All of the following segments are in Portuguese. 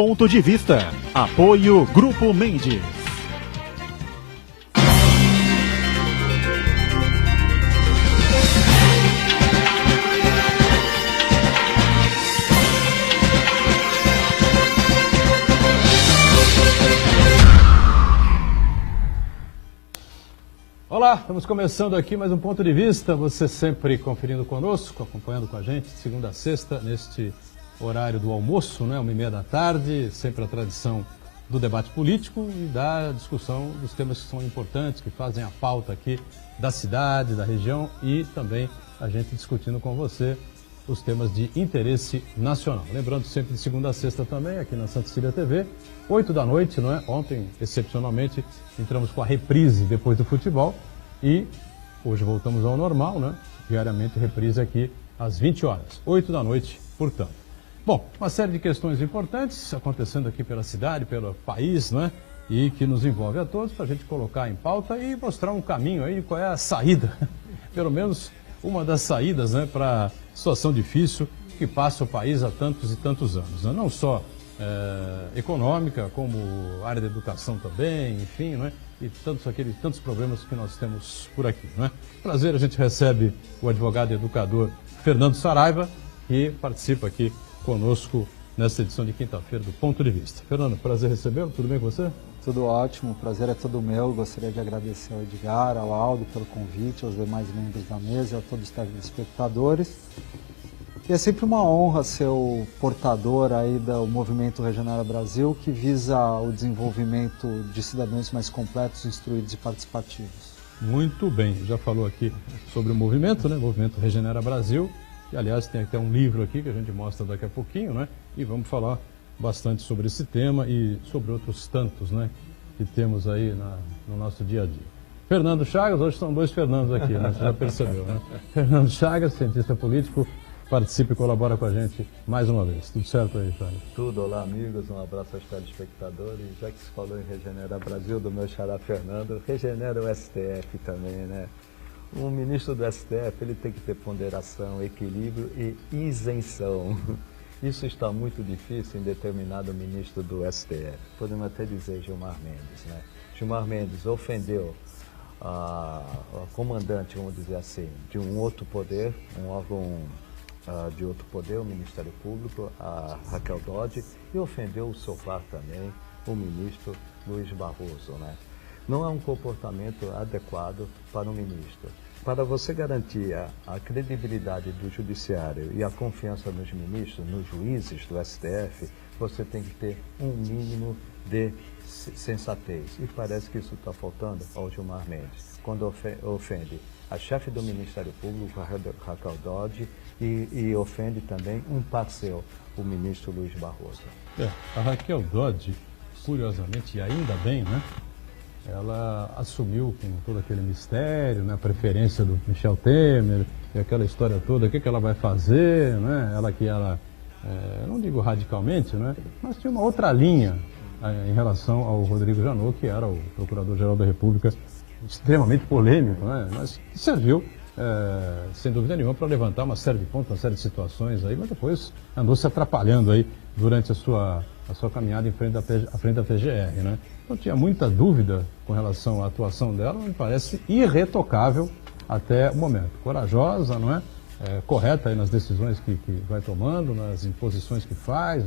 Ponto de Vista. Apoio Grupo Mendes. Olá, estamos começando aqui mais um Ponto de Vista, você sempre conferindo conosco, acompanhando com a gente, de segunda a sexta, neste horário do almoço, né, 1h30 da tarde, sempre a tradição do debate político e da discussão dos temas que são importantes, que fazem a pauta aqui da cidade, da região e também a gente discutindo com você os temas de interesse nacional. Lembrando sempre de segunda a sexta também, aqui na Santa Cecília TV, 8 da noite, não é? Ontem, excepcionalmente, entramos com a reprise depois do futebol e hoje voltamos ao normal, né? Diariamente, reprise aqui às 20 horas, 8 da noite, portanto. Bom, uma série de questões importantes acontecendo aqui pela cidade, pelo país, não é? E que nos envolve a todos para a gente colocar em pauta e mostrar um caminho aí, qual é a saída, pelo menos uma das saídas, né, para a situação difícil que passa o país há tantos e tantos anos, né? Não só econômica, como área da educação também, enfim, não é? E tantos problemas que nós temos por aqui, não é? Prazer, a gente recebe o advogado e educador Fernando Saraiva, que participa aqui conosco nesta edição de quinta-feira do Ponto de Vista. Fernando, prazer recebê-lo, tudo bem com você? Tudo ótimo, o prazer é todo meu. Gostaria de agradecer ao Edgar, ao Aldo pelo convite, aos demais membros da mesa, a todos os telespectadores. E é sempre uma honra ser o portador aí do Movimento Regenera Brasil, que visa o desenvolvimento de cidadãos mais completos, instruídos e participativos. Muito bem, já falou aqui sobre o movimento, né? Movimento Regenera Brasil, e aliás tem até um livro aqui que a gente mostra daqui a pouquinho, né? E vamos falar bastante sobre esse tema e sobre outros tantos, né, que temos aí no nosso dia a dia. Fernando Chagas, hoje são dois Fernandos aqui, né? Você já percebeu, né? Fernando Chagas, cientista político, participa e colabora com a gente mais uma vez. Tudo certo aí, Chagas? Tudo, olá amigos, um abraço aos telespectadores. Já que se falou em Regenera Brasil, do meu xará Fernando, regenera o STF também, né? O ministro do STF, ele tem que ter ponderação, equilíbrio e isenção. Isso está muito difícil em determinado ministro do STF. Podemos até dizer Gilmar Mendes, né? Gilmar Mendes ofendeu a comandante, vamos dizer assim, de um outro poder, um órgão de outro poder, o Ministério Público, a Raquel Dodge, e ofendeu o seu par também, o ministro Luiz Barroso, né? Não é um comportamento adequado para um ministro. Para você garantir a credibilidade do judiciário e a confiança nos ministros, nos juízes do STF, você tem que ter um mínimo de sensatez. E parece que isso está faltando ao Gilmar Mendes, quando ofende a chefe do Ministério Público, a Raquel Dodge, e ofende também um parceiro, o ministro Luiz Barroso. A Raquel Dodge, curiosamente, e ainda bem, né? Ela assumiu com todo aquele mistério, né, a preferência do Michel Temer, e aquela história toda, o que ela vai fazer, né? Ela não digo radicalmente, né, mas tinha uma outra linha em relação ao Rodrigo Janot, que era o Procurador-Geral da República, extremamente polêmico, né, mas que serviu, sem dúvida nenhuma, para levantar uma série de pontos, uma série de situações aí, mas depois andou se atrapalhando aí durante a sua caminhada à frente da PGR, né? Não tinha muita dúvida com relação à atuação dela, me parece irretocável até o momento. Corajosa, não é? Correta aí nas decisões que vai tomando, nas imposições que faz,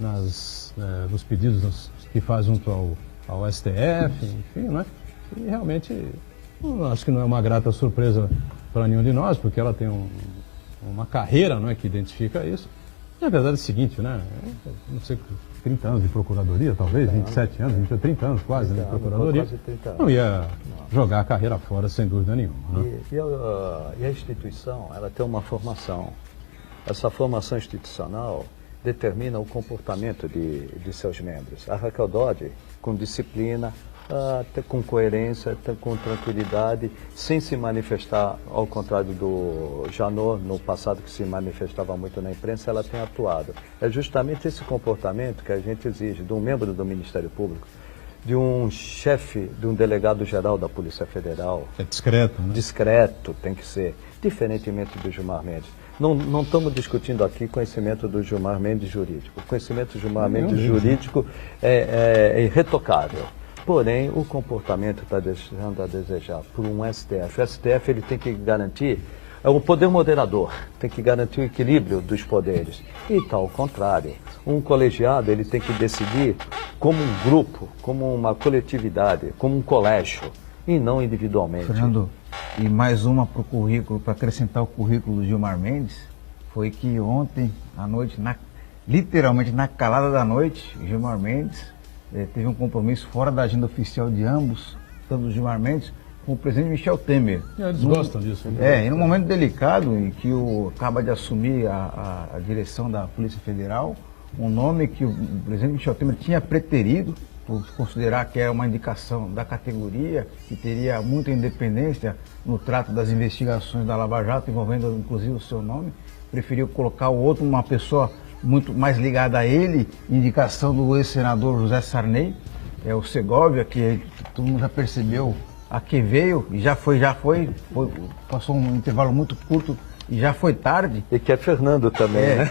nos pedidos que faz junto ao STF, enfim, não é? E realmente, acho que não é uma grata surpresa para nenhum de nós, porque ela tem uma carreira, não é, que identifica isso. E a verdade é o seguinte, né? Não sei, 30 anos de procuradoria, talvez, 27 anos, 30 anos quase, né, de procuradoria. Quase 30 anos. Não ia jogar a carreira fora, sem dúvida nenhuma. Né? E a instituição, ela tem uma formação. Essa formação institucional determina o comportamento de seus membros. A Raquel Dodge, com disciplina, com coerência, com tranquilidade, sem se manifestar, ao contrário do Janot, no passado, que se manifestava muito na imprensa, ela tem atuado. É justamente esse comportamento que a gente exige de um membro do Ministério Público, de um chefe, de um delegado-geral da Polícia Federal. É discreto, né? Discreto, tem que ser, diferentemente do Gilmar Mendes. Não estamos discutindo aqui conhecimento do Gilmar Mendes jurídico. O conhecimento do Gilmar Mendes jurídico é irretocável. Porém, o comportamento está deixando a desejar por um STF. O STF ele tem que garantir, é um poder moderador, tem que garantir o equilíbrio dos poderes. E tal, ao contrário. Um colegiado ele tem que decidir como um grupo, como uma coletividade, como um colégio, e não individualmente. Fernando, e mais uma para o currículo, para acrescentar o currículo do Gilmar Mendes, foi que ontem à noite, literalmente na calada da noite, Gilmar Mendes teve um compromisso fora da agenda oficial de ambos, tanto do Gilmar Mendes como o presidente Michel Temer. Eles gostam disso. Né? E num momento delicado em que acaba de assumir a direção da Polícia Federal, um nome que o presidente Michel Temer tinha preterido, por considerar que é uma indicação da categoria, que teria muita independência no trato das investigações da Lava Jato, envolvendo inclusive o seu nome, preferiu colocar o outro, uma pessoa muito mais ligada a ele, indicação do ex-senador José Sarney, o Segovia, que todo mundo já percebeu a que veio, e já foi, passou um intervalo muito curto e já foi tarde. E que é Fernando também, né?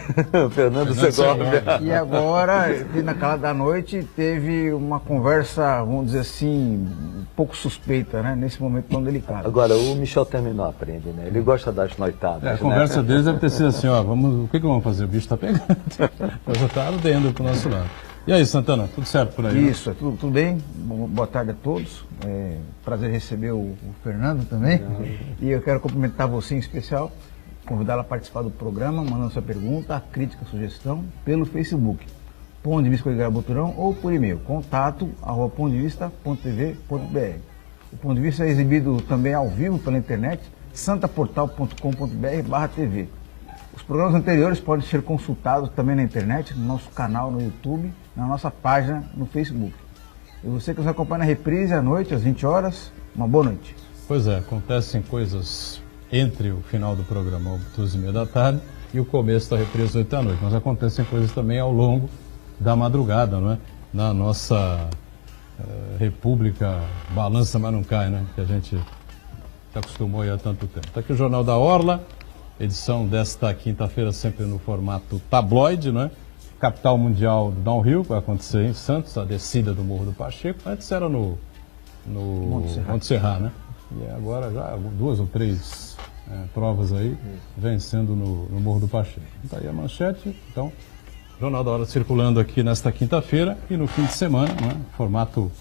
Fernando Segovia. E agora, na calada da noite, teve uma conversa, vamos dizer assim, um pouco suspeita, né? Nesse momento tão delicado. Agora, o Michel Temer não aprende, né? Ele gosta das noitadas. A conversa deles deve ter sido assim, ó, o que vamos fazer? O bicho está pegando. Já está ardendo para o nosso lado. E aí, Santana, tudo certo por aí? Isso, tudo bem. Boa tarde a todos. Prazer receber o Fernando também. E eu quero cumprimentar você em especial, convidá-la a participar do programa, mandando sua pergunta, crítica, sugestão, pelo Facebook, Ponto de Vista com Edgar Boturão, ou por e-mail, contato@pondevista.tv.br. O Ponto de Vista é exibido também ao vivo pela internet, santaportal.com.br/tv. Os programas anteriores podem ser consultados também na internet, no nosso canal no YouTube, na nossa página no Facebook. E você que nos acompanha na reprise à noite, às 20 horas, uma boa noite. Pois é, acontecem coisas entre o final do programa, 12h30 da tarde, e o começo da reprise, às 8 da noite. Mas acontecem coisas também ao longo da madrugada, não é? Na nossa república balança, mas não cai, né? Que a gente se acostumou aí há tanto tempo. Está aqui o Jornal da Orla, edição desta quinta-feira sempre no formato tabloide, não é? Capital mundial do downhill, vai acontecer em Santos, a descida do Morro do Pacheco. Antes era no Monte Serra, né? E agora já 2 ou 3 provas aí vencendo no Morro do Pacheco. Está aí a manchete, então, Jornal da Hora circulando aqui nesta quinta-feira e no fim de semana, né? Formato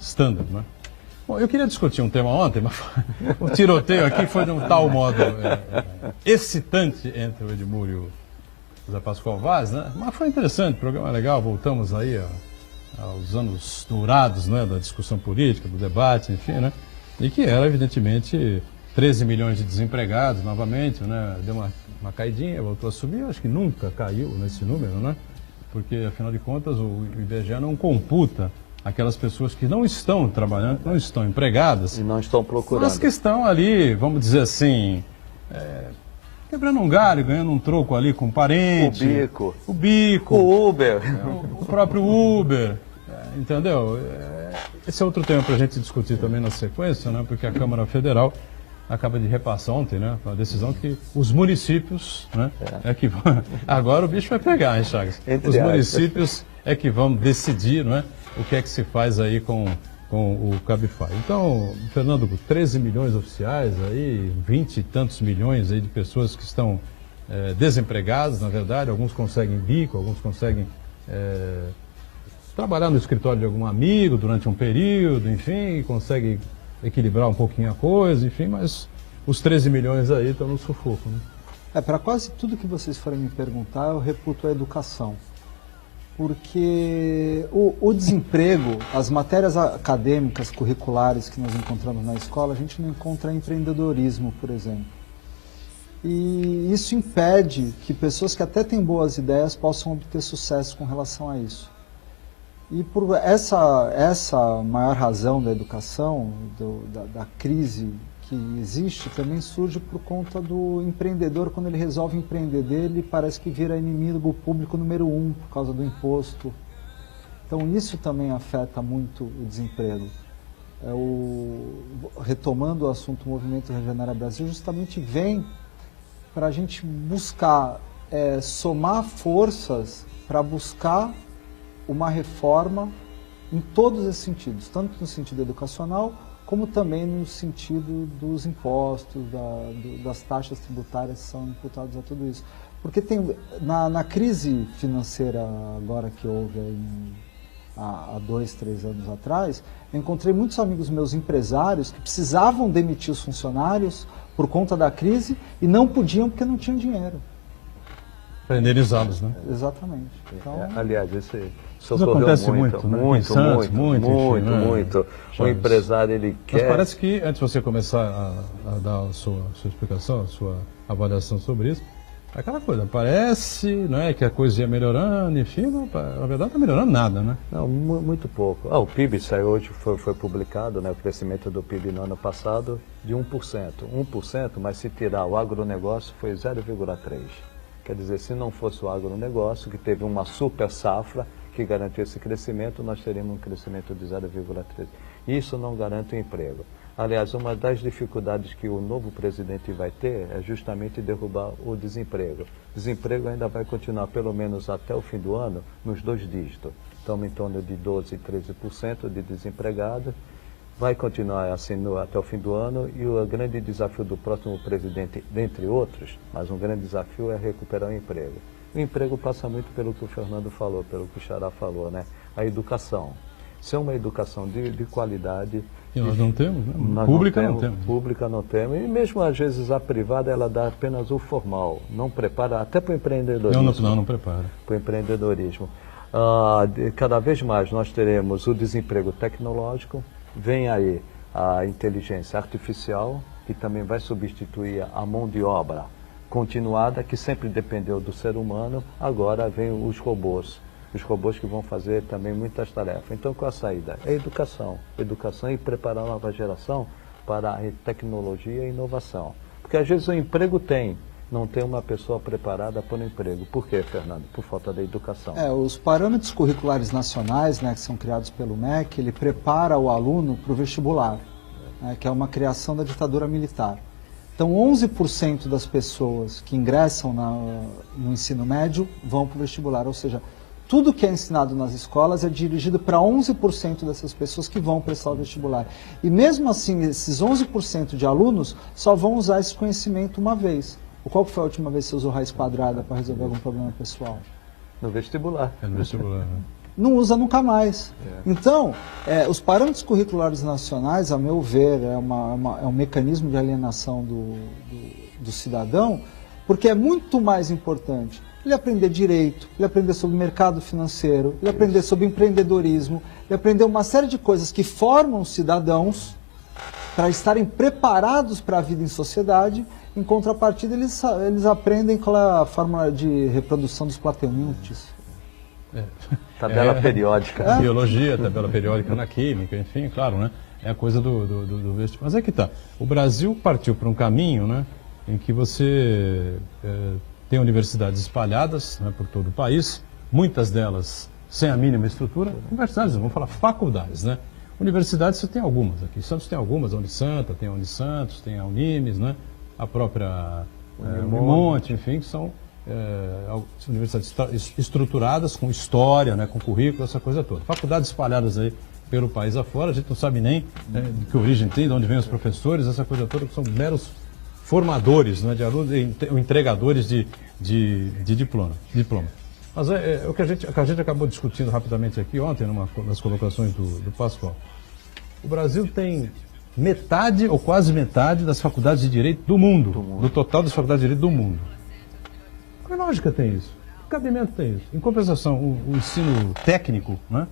standard, né? Bom, eu queria discutir um tema ontem, mas o tiroteio aqui foi de um tal modo excitante entre o Edmur e o José Pascoal Vaz, né? Mas foi interessante, o programa é legal, voltamos aí aos anos dourados, né? Da discussão política, do debate, enfim, né? E que era, evidentemente, 13 milhões de desempregados novamente, né? Deu uma caidinha, voltou a subir, acho que nunca caiu nesse número, né? Porque, afinal de contas, o IBGE não computa aquelas pessoas que não estão trabalhando, não estão empregadas. E não estão procurando. Mas que estão ali, vamos dizer assim, quebrando um galho, ganhando um troco ali com um parente. O bico. O Uber. O próprio Uber. Entendeu? Esse é outro tema para a gente discutir também na sequência, né? Porque a Câmara Federal acaba de repassar ontem, né? A decisão que os municípios, né? Que vão... Agora o bicho vai pegar, hein, Chagas? Os municípios é que vão decidir, não é? O que é que se faz aí com o Cabify. Então, Fernando, 13 milhões oficiais aí, 20 e tantos milhões aí de pessoas que estão desempregadas, na verdade, alguns conseguem bico, alguns conseguem trabalhar no escritório de algum amigo durante um período, enfim, conseguem equilibrar um pouquinho a coisa, enfim, mas os 13 milhões aí estão no sufoco, né? Para quase tudo que vocês forem me perguntar, eu reputo a educação. Porque o desemprego, as matérias acadêmicas, curriculares que nós encontramos na escola, a gente não encontra empreendedorismo, por exemplo. E isso impede que pessoas que até têm boas ideias possam obter sucesso com relação a isso. E por essa maior razão da educação, da crise que existe, também surge por conta do empreendedor. Quando ele resolve empreender, ele parece que vira inimigo público número 1 por causa do imposto. Então isso também afeta muito o desemprego. Retomando o assunto, o Movimento Regenera Brasil justamente vem para a gente buscar somar forças para buscar uma reforma em todos esses sentidos, tanto no sentido educacional, como também no sentido dos impostos, das taxas tributárias que são imputadas a tudo isso. Porque na crise financeira agora que houve há 2, 3 anos atrás, eu encontrei muitos amigos meus empresários que precisavam demitir os funcionários por conta da crise e não podiam porque não tinham dinheiro. Para indenizá-los, né? Exatamente. Então, Aliás, isso acontece muito, né? muito, Em Santos, muito, né? muito. O Chaves. empresário, ele Mas quer... parece que, antes de você começar a dar a sua explicação, a sua avaliação sobre isso, aquela coisa, parece, né, que a coisa ia melhorando, enfim, na verdade não está melhorando nada, né? Não, muito pouco. O PIB saiu hoje, foi publicado, né, o crescimento do PIB no ano passado de 1%. 1%, mas se tirar o agronegócio foi 0,3%. Quer dizer, se não fosse o agronegócio, que teve uma super safra que garantiu esse crescimento, nós teríamos um crescimento de 0,3%. Isso não garante o emprego. Aliás, uma das dificuldades que o novo presidente vai ter é justamente derrubar o desemprego. O desemprego ainda vai continuar, pelo menos até o fim do ano, nos 2 dígitos. Estamos em torno de 12%, 13% de desempregados. Vai continuar assim até o fim do ano e o grande desafio do próximo presidente, dentre outros, mas um grande desafio é recuperar o emprego. O emprego passa muito pelo que o Fernando falou, pelo que o Xará falou, né? A educação. Se é uma educação de qualidade... E nós não temos, né? Nós Pública não temos. Pública não temos. E mesmo às vezes a privada, ela dá apenas o formal. Não prepara até para o empreendedorismo. Não prepara. Para o empreendedorismo. Cada vez mais nós teremos o desemprego tecnológico, vem aí a inteligência artificial, que também vai substituir a mão de obra continuada, que sempre dependeu do ser humano, agora vem os robôs que vão fazer também muitas tarefas. Então, qual a saída? É educação e preparar a nova geração para a tecnologia e inovação. Porque às vezes o emprego não tem uma pessoa preparada para o emprego. Por quê, Fernando? Por falta da educação. Os parâmetros curriculares nacionais, né, que são criados pelo MEC, ele prepara o aluno para o vestibular, né, que é uma criação da ditadura militar. Então, 11% das pessoas que ingressam no ensino médio vão para o vestibular, ou seja, tudo que é ensinado nas escolas é dirigido para 11% dessas pessoas que vão prestar o vestibular. E mesmo assim, esses 11% de alunos só vão usar esse conhecimento uma vez. Qual foi a última vez que você usou raiz quadrada para resolver algum problema pessoal? No vestibular. No vestibular, né? Não usa nunca mais. Então, os parâmetros curriculares nacionais, a meu ver, é um mecanismo de alienação do cidadão, porque é muito mais importante ele aprender direito, ele aprender sobre mercado financeiro, ele aprender sobre empreendedorismo, ele aprender uma série de coisas que formam cidadãos para estarem preparados para a vida em sociedade. Em contrapartida, eles aprendem qual é a fórmula de reprodução dos plateontes. Tabela periódica. Biologia, tabela periódica na química, enfim, claro, né? É a coisa do vestibular. Mas é que tá. O Brasil partiu para um caminho, né, em que você tem universidades espalhadas, né, por todo o país, muitas delas sem a mínima estrutura. Universidades, vamos falar faculdades, né? Universidades você tem algumas aqui. Santos tem algumas, a Unisanta, tem a Unisantos, tem a Unimes, né? A própria Unimonte, enfim, que são universidades estruturadas com história, né, com currículo, essa coisa toda. Faculdades espalhadas aí pelo país afora, a gente não sabe nem de que origem tem, de onde vêm os professores, essa coisa toda, que são meros formadores, né, de alunos, entregadores de diploma. Mas o que a gente acabou discutindo rapidamente aqui ontem, numa das colocações do Pascoal. O Brasil tem metade ou quase metade das faculdades de direito do mundo, do total das faculdades de direito do mundo. Que lógica tem isso? Que cabimento tem isso? Em compensação, o ensino técnico, né,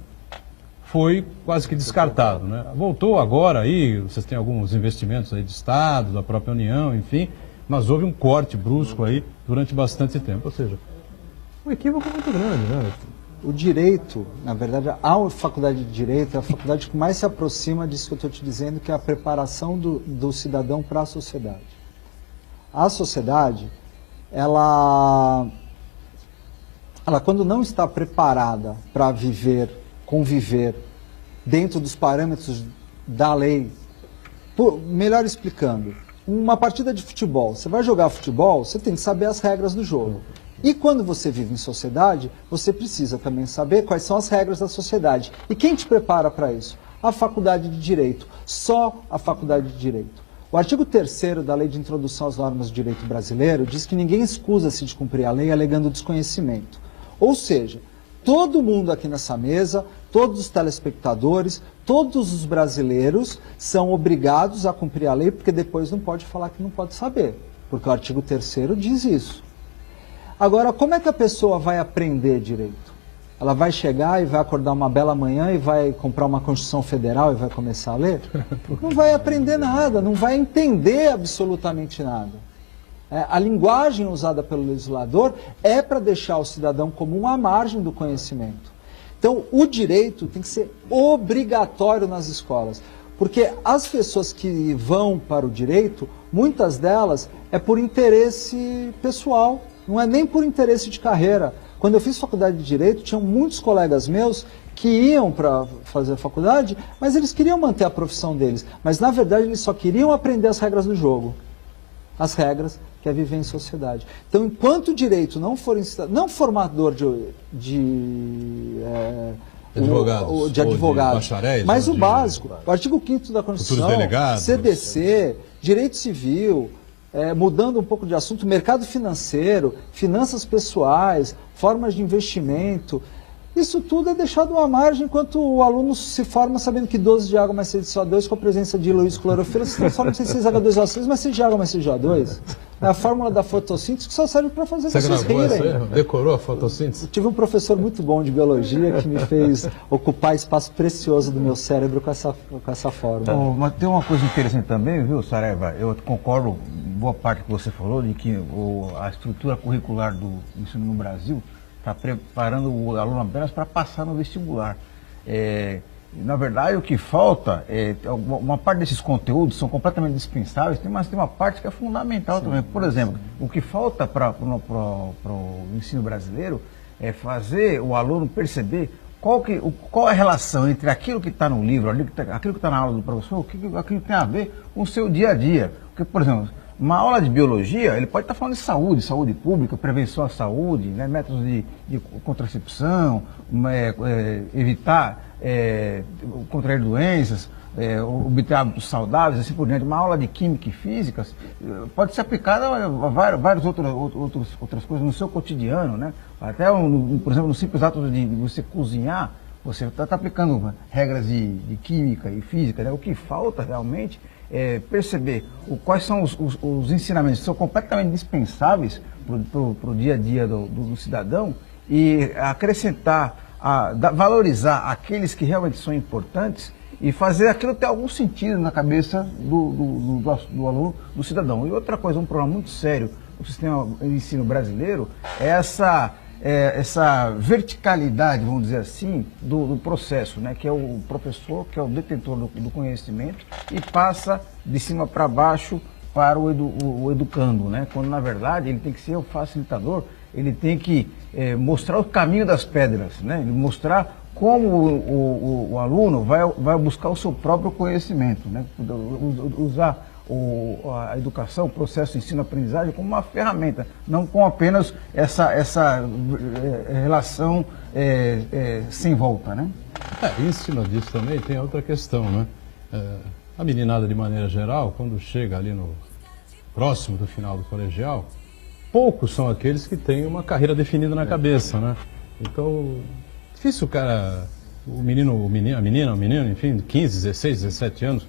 foi quase que descartado, né? Voltou agora aí, vocês têm alguns investimentos aí de Estado, da própria União, enfim, mas houve um corte brusco aí durante bastante tempo, ou seja, um equívoco muito grande, né? O direito, na verdade, a faculdade de direito é a faculdade que mais se aproxima disso que eu estou te dizendo, que é a preparação do cidadão para a sociedade. A sociedade, ela quando não está preparada para conviver dentro dos parâmetros da lei, melhor explicando, uma partida de futebol. Você vai jogar futebol, você tem que saber as regras do jogo. E quando você vive em sociedade, você precisa também saber quais são as regras da sociedade. E quem te prepara para isso? A Faculdade de Direito. Só a Faculdade de Direito. O artigo 3º da Lei de Introdução às Normas do Direito Brasileiro diz que ninguém escusa-se de cumprir a lei alegando desconhecimento. Ou seja, todo mundo aqui nessa mesa, todos os telespectadores, todos os brasileiros são obrigados a cumprir a lei, porque depois não pode falar que não pode saber, porque o artigo 3º diz isso. Agora, como é que a pessoa vai aprender direito? Ela vai chegar e vai acordar uma bela manhã e vai comprar uma Constituição Federal e vai começar a ler? Não vai aprender nada, não vai entender absolutamente nada. A linguagem usada pelo legislador é para deixar o cidadão comum à margem do conhecimento. Então, o direito tem que ser obrigatório nas escolas, porque as pessoas que vão para o direito, muitas delas é por interesse pessoal, não é nem por interesse de carreira. Quando eu fiz faculdade de Direito, tinham muitos colegas meus que iam para fazer a faculdade, mas eles queriam manter a profissão deles. Mas, na verdade, eles só queriam aprender as regras do jogo. As regras que é viver em sociedade. Então, enquanto o direito não for não formador de advogados, bacharéis, mas o básico, o artigo 5º da Constituição, CDC, direito civil, mudando um pouco de assunto, mercado financeiro, finanças pessoais, formas de investimento, isso tudo é deixado à margem enquanto o aluno se forma sabendo que 12 de água mais 6 de CO2 com a presença de Luiz clorofila se transforma em 6H2O6 mais 6 de água mais 6 de CO2. É a fórmula da fotossíntese que só serve para fazer vocês rirem. Decorou a fotossíntese? Eu tive um professor muito bom de biologia que me fez ocupar espaço precioso do meu cérebro com essa fórmula. Mas tem uma coisa interessante também, viu, Saraiva? Eu concordo em boa parte que você falou de que a estrutura curricular do ensino no Brasil está preparando o aluno apenas para passar no vestibular. Na verdade, o que falta, uma parte desses conteúdos são completamente dispensáveis, mas tem uma parte que é fundamental também. Por exemplo, o que falta para o ensino brasileiro é fazer o aluno perceber qual é a relação entre aquilo que está no livro, aquilo que está na aula do professor, aquilo que tem a ver com o seu dia a dia. Porque, por exemplo, uma aula de biologia, ele pode estar falando de saúde pública, prevenção à saúde, né, métodos de contracepção, evitar contrair doenças, obter hábitos saudáveis, assim por diante. Uma aula de química e física pode ser aplicada a várias outras coisas no seu cotidiano, né? Até, por exemplo, no simples ato de você cozinhar, você está aplicando regras de química e física, né? O que falta realmente perceber quais são os ensinamentos que são completamente dispensáveis para o dia a dia do cidadão e acrescentar, valorizar aqueles que realmente são importantes e fazer aquilo ter algum sentido na cabeça do aluno, do cidadão. E outra coisa, um problema muito sério do sistema de ensino brasileiro é essa verticalidade, vamos dizer assim, do processo, né? Que é o professor, que é o detentor do conhecimento e passa de cima para baixo para o educando, né? Quando, na verdade, ele tem que ser o facilitador, ele tem que mostrar o caminho das pedras, né? Mostrar como o aluno vai buscar o seu próprio conhecimento, né? Usar a educação, o processo de ensino-aprendizagem como uma ferramenta, não com apenas essa relação sem volta, né? Em cima disso também tem outra questão, né? A meninada, de maneira geral, quando chega ali próximo do final do colegial, poucos são aqueles que têm uma carreira definida na cabeça, né? Então, difícil o cara, a menina, enfim, de 15, 16, 17 anos,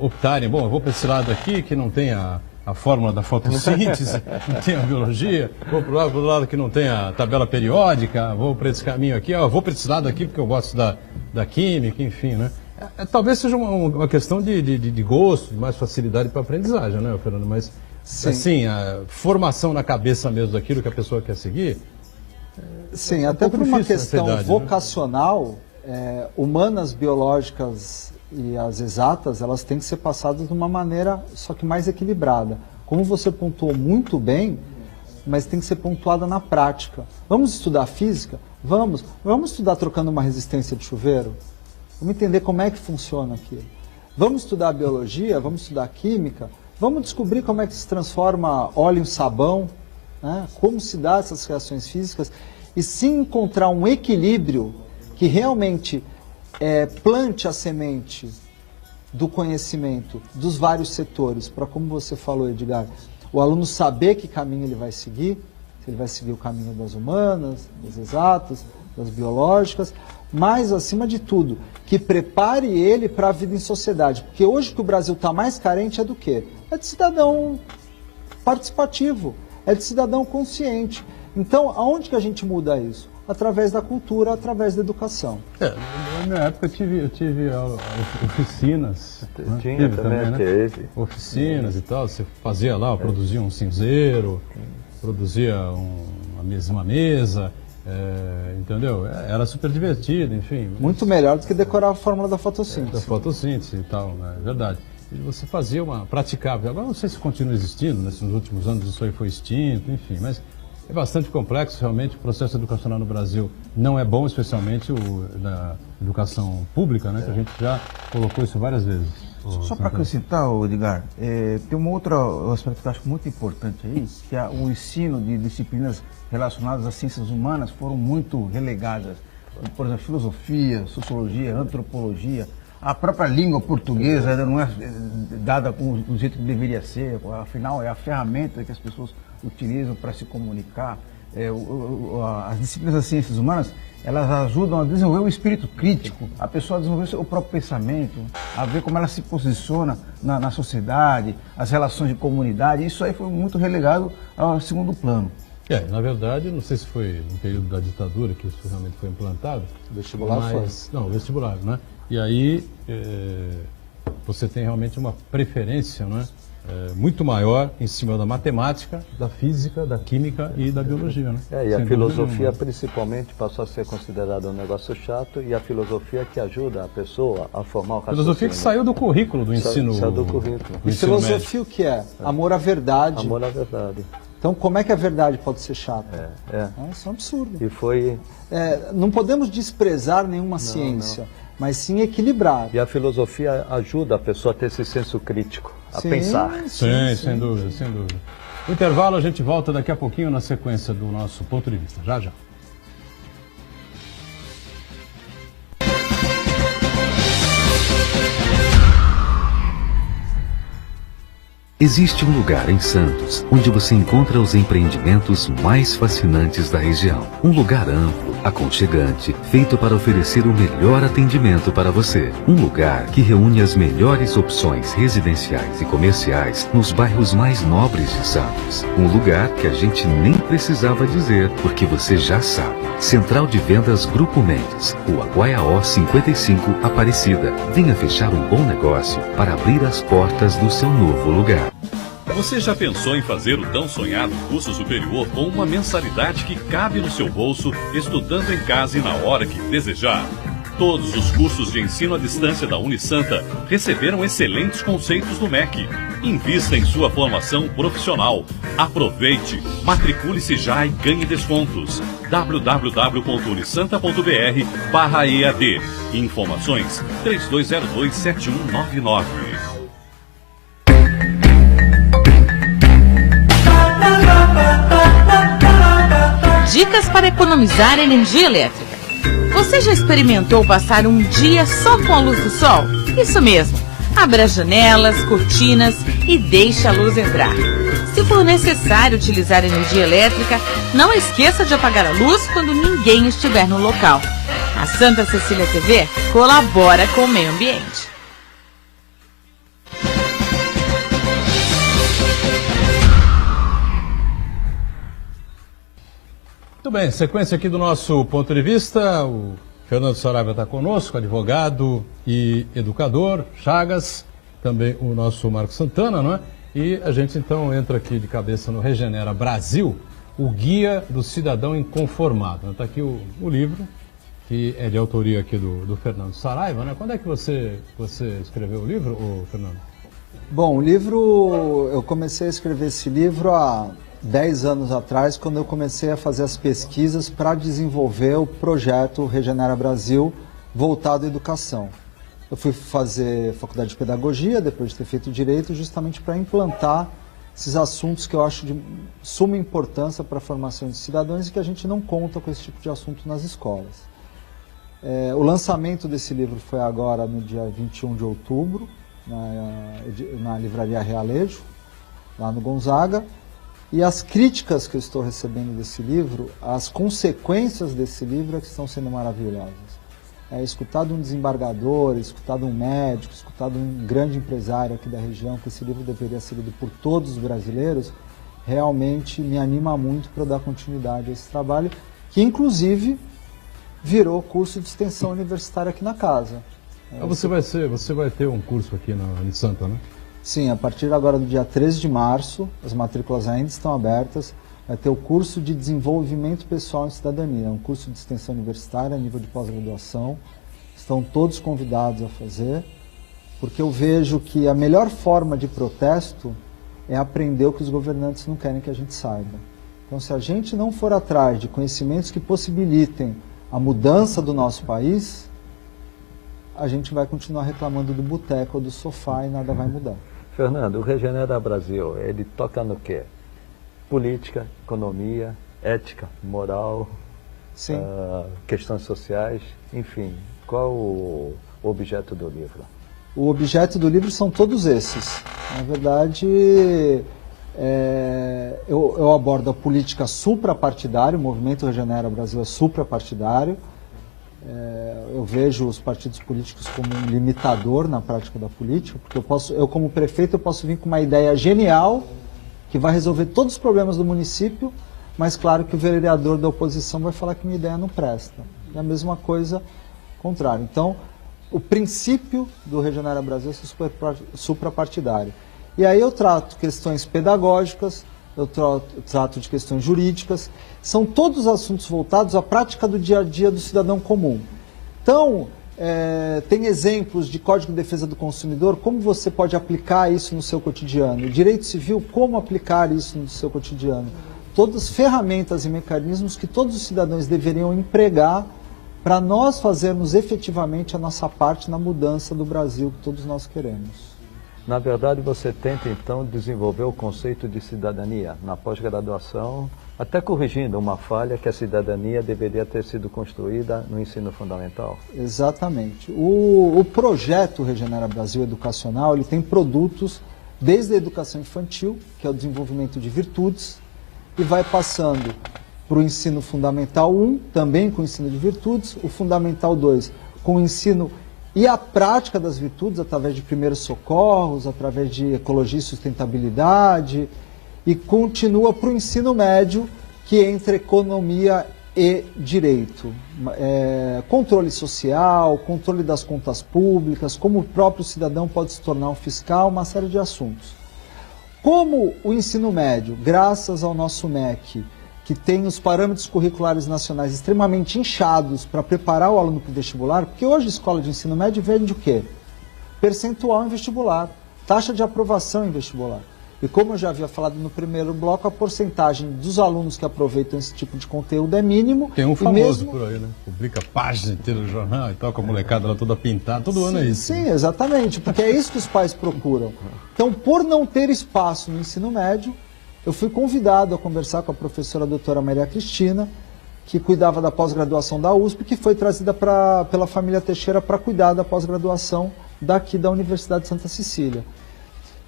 optarem, bom, eu vou para esse lado aqui que não tem a fórmula da fotossíntese, não tem a biologia, vou para o lado que não tem a tabela periódica, vou para esse caminho aqui, vou para esse lado aqui porque eu gosto da química, enfim, né? Talvez seja uma questão de gosto, de mais facilidade para a aprendizagem, né, Fernando? Mas, sim, assim, a formação na cabeça mesmo daquilo que a pessoa quer seguir... Sim, até por uma questão vocacional, humanas, biológicas e as exatas, elas têm que ser passadas de uma maneira só que mais equilibrada. Como você pontuou muito bem, mas tem que ser pontuada na prática. Vamos estudar física? Vamos estudar trocando uma resistência de chuveiro? Vamos entender como é que funciona aquilo. Vamos estudar biologia? Vamos estudar química? Vamos descobrir como é que se transforma óleo em sabão, né? Como se dá essas reações físicas, e sim encontrar um equilíbrio que realmente plante a semente do conhecimento dos vários setores, para, como você falou, Edgar, o aluno saber que caminho ele vai seguir, se ele vai seguir o caminho das humanas, das exatas, das biológicas, mas, acima de tudo, que prepare ele para a vida em sociedade. Porque hoje que o Brasil está mais carente é do quê? É de cidadão participativo, é de cidadão consciente. Então, aonde que a gente muda isso? Através da cultura, através da educação. Na minha época eu tive oficinas. Né? Tinha também, né? Teve. Oficinas e tal, você fazia lá, produzia um cinzeiro, produzia uma mesa, entendeu? Era super divertido, enfim. Muito melhor do que decorar a fórmula da fotossíntese. Da fotossíntese e tal, né? É verdade. E você fazia praticava. Agora não sei se continua existindo, nesses últimos anos isso aí foi extinto, enfim, mas é bastante complexo, realmente. O processo educacional no Brasil não é bom, especialmente da educação pública, né? Que a gente já colocou isso várias vezes. Só para acrescentar, Edgar, tem um outro aspecto que eu acho muito importante aí, que é o ensino de disciplinas relacionadas às ciências humanas foram muito relegadas. Por exemplo, filosofia, sociologia, antropologia. A própria língua portuguesa ainda não é dada do jeito que deveria ser, afinal é a ferramenta que as pessoas utilizam para se comunicar. As disciplinas das ciências humanas, elas ajudam a desenvolver o espírito crítico, a pessoa a desenvolver o próprio pensamento, a ver como ela se posiciona na sociedade, as relações de comunidade. Isso aí foi muito relegado ao segundo plano. Na verdade, não sei se foi no período da ditadura que isso realmente foi implantado. O vestibular foi. Não, o vestibular, né? E aí você tem realmente uma preferência, né? Muito maior em cima da matemática, da física, da química e da biologia, né? E a filosofia principalmente passou a ser considerada um negócio chato, e a filosofia que ajuda a pessoa a formar o raciocínio. Filosofia que saiu do currículo do ensino. Saiu do currículo. E filosofia o que é? Amor à verdade. Amor à verdade. Então, como é que a verdade pode ser chata? Isso é um absurdo. E foi... não podemos desprezar nenhuma ciência, mas sim equilibrar. E a filosofia ajuda a pessoa a ter esse senso crítico, a pensar. Sim, sem dúvida, sem dúvida. No intervalo, a gente volta daqui a pouquinho na sequência do nosso ponto de vista. Já, já. Existe um lugar em Santos onde você encontra os empreendimentos mais fascinantes da região. Um lugar amplo, aconchegante, feito para oferecer o melhor atendimento para você. Um lugar que reúne as melhores opções residenciais e comerciais nos bairros mais nobres de Santos. Um lugar que a gente nem precisava dizer, porque você já sabe. Central de Vendas Grupo Mendes, Rua Guaiaó 55, Aparecida. Venha fechar um bom negócio para abrir as portas do seu novo lugar. Você já pensou em fazer o tão sonhado curso superior com uma mensalidade que cabe no seu bolso, estudando em casa e na hora que desejar? Todos os cursos de ensino à distância da Unisanta receberam excelentes conceitos do MEC. Invista em sua formação profissional. Aproveite, matricule-se já e ganhe descontos. www.unisanta.br/EAD. Informações 3202-7199. Dicas para economizar energia elétrica. Você já experimentou passar um dia só com a luz do sol? Isso mesmo. Abra as janelas, cortinas e deixe a luz entrar. Se for necessário utilizar energia elétrica, não esqueça de apagar a luz quando ninguém estiver no local. A Santa Cecília TV colabora com o meio ambiente. Muito bem, sequência aqui do nosso ponto de vista. O Fernando Saraiva está conosco, advogado e educador, Chagas, também o nosso Marcos Santana, não é? E a gente então entra aqui de cabeça no Regenera Brasil, o Guia do Cidadão Inconformado. Está aqui o livro, que é de autoria aqui do Fernando Saraiva, né? Quando é que você escreveu o livro, Fernando? Bom, o livro, eu comecei a escrever esse livro há 10 anos atrás, quando eu comecei a fazer as pesquisas para desenvolver o projeto Regenera Brasil voltado à educação. Eu fui fazer faculdade de pedagogia, depois de ter feito direito, justamente para implantar esses assuntos que eu acho de suma importância para a formação de cidadãos e que a gente não conta com esse tipo de assunto nas escolas. O lançamento desse livro foi agora no dia 21 de outubro, na Livraria Realejo, lá no Gonzaga. E as críticas que eu estou recebendo desse livro, as consequências desse livro é que estão sendo maravilhosas. Escutar de um desembargador, escutar de um médico, escutar de um grande empresário aqui da região, que esse livro deveria ser lido por todos os brasileiros, realmente me anima muito para dar continuidade a esse trabalho, que inclusive virou curso de extensão universitária aqui na casa. Você vai ter um curso aqui em Santa, né? Sim, a partir agora do dia 13 de março, as matrículas ainda estão abertas, vai ter o curso de desenvolvimento pessoal em cidadania, um curso de extensão universitária a nível de pós-graduação. Estão todos convidados a fazer, porque eu vejo que a melhor forma de protesto é aprender o que os governantes não querem que a gente saiba. Então, se a gente não for atrás de conhecimentos que possibilitem a mudança do nosso país, a gente vai continuar reclamando do boteco ou do sofá e nada vai mudar. Fernando, o Regenera Brasil, ele toca no quê? Política, economia, ética, moral, questões sociais, enfim. Qual o objeto do livro? O objeto do livro são todos esses. Na verdade, eu abordo a política suprapartidária, o Movimento Regenera Brasil é suprapartidário. Eu vejo os partidos políticos como um limitador na prática da política, porque eu como prefeito, eu posso vir com uma ideia genial que vai resolver todos os problemas do município, mas claro que o vereador da oposição vai falar que minha ideia não presta. É a mesma coisa contrário. Então, o princípio do Regenera Brasil é suprapartidário. E aí eu trato questões pedagógicas, eu trato de questões jurídicas, são todos assuntos voltados à prática do dia a dia do cidadão comum. Então, tem exemplos de Código de Defesa do Consumidor, como você pode aplicar isso no seu cotidiano. Direito Civil, como aplicar isso no seu cotidiano. Todas as ferramentas e mecanismos que todos os cidadãos deveriam empregar para nós fazermos efetivamente a nossa parte na mudança do Brasil que todos nós queremos. Na verdade, você tenta, então, desenvolver o conceito de cidadania na pós-graduação, até corrigindo uma falha que a cidadania deveria ter sido construída no ensino fundamental. Exatamente. O projeto Regenera Brasil Educacional, ele tem produtos desde a educação infantil, que é o desenvolvimento de virtudes, e vai passando para o ensino fundamental 1, também com o ensino de virtudes, o fundamental 2, com o ensino e a prática das virtudes através de primeiros socorros, através de ecologia e sustentabilidade, e continua para o ensino médio, que é entre economia e direito. Controle social, controle das contas públicas, como o próprio cidadão pode se tornar um fiscal, uma série de assuntos. Como o ensino médio, graças ao nosso MEC, que tem os parâmetros curriculares nacionais extremamente inchados para preparar o aluno para o vestibular, porque hoje a escola de ensino médio vende o quê? Percentual em vestibular, taxa de aprovação em vestibular. E como eu já havia falado no primeiro bloco, a porcentagem dos alunos que aproveitam esse tipo de conteúdo é mínimo. Tem um famoso por aí, né? Publica páginas inteiras do jornal e tal, com a molecada lá toda pintada, todo ano é isso. Sim, exatamente, porque é isso que os pais procuram. Então, por não ter espaço no ensino médio, eu fui convidado a conversar com a professora doutora Maria Cristina, que cuidava da pós-graduação da USP, que foi trazida pela família Teixeira para cuidar da pós-graduação daqui da Universidade de Santa Cecília.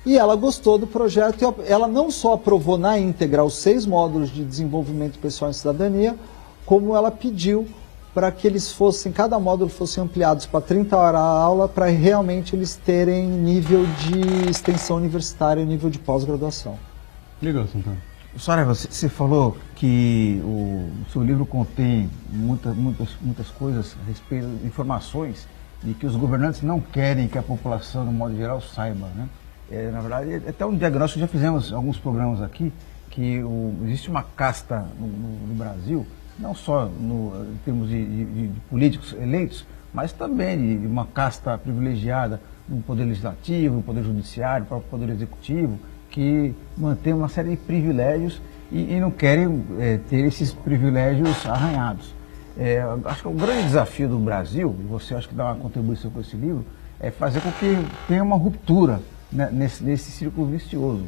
E ela gostou do projeto e ela não só aprovou na íntegra os 6 módulos de desenvolvimento pessoal em cidadania, como ela pediu para que eles fossem, cada módulo fosse ampliados para 30 horas a aula, para realmente eles terem nível de extensão universitária, nível de pós-graduação. Legal, Santana. Sora, você falou que o seu livro contém muitas coisas a respeito de informações de que os governantes não querem que a população, no modo geral, saiba, né? Na verdade, até um diagnóstico, já fizemos alguns programas aqui, que existe uma casta no Brasil, não só em termos de políticos eleitos, mas também de uma casta privilegiada no Poder Legislativo, no Poder Judiciário, no próprio Poder Executivo, que mantém uma série de privilégios e não querem ter esses privilégios arranhados. Acho que o grande desafio do Brasil, e você acha que dá uma contribuição com esse livro, fazer com que tenha uma ruptura, né, nesse círculo vicioso.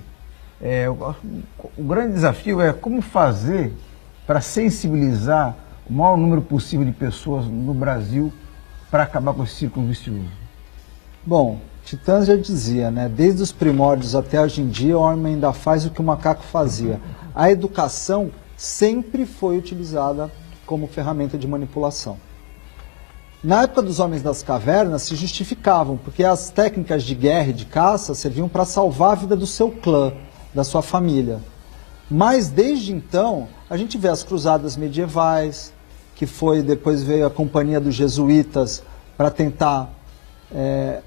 O grande desafio é como fazer para sensibilizar o maior número possível de pessoas no Brasil para acabar com esse círculo vicioso. Bom, Titãs já dizia, né? Desde os primórdios até hoje em dia, o homem ainda faz o que o macaco fazia. A educação sempre foi utilizada como ferramenta de manipulação. Na época dos homens das cavernas, se justificavam, porque as técnicas de guerra e de caça serviam para salvar a vida do seu clã, da sua família. Mas, desde então, a gente vê as cruzadas medievais, que depois veio a Companhia dos Jesuítas para tentar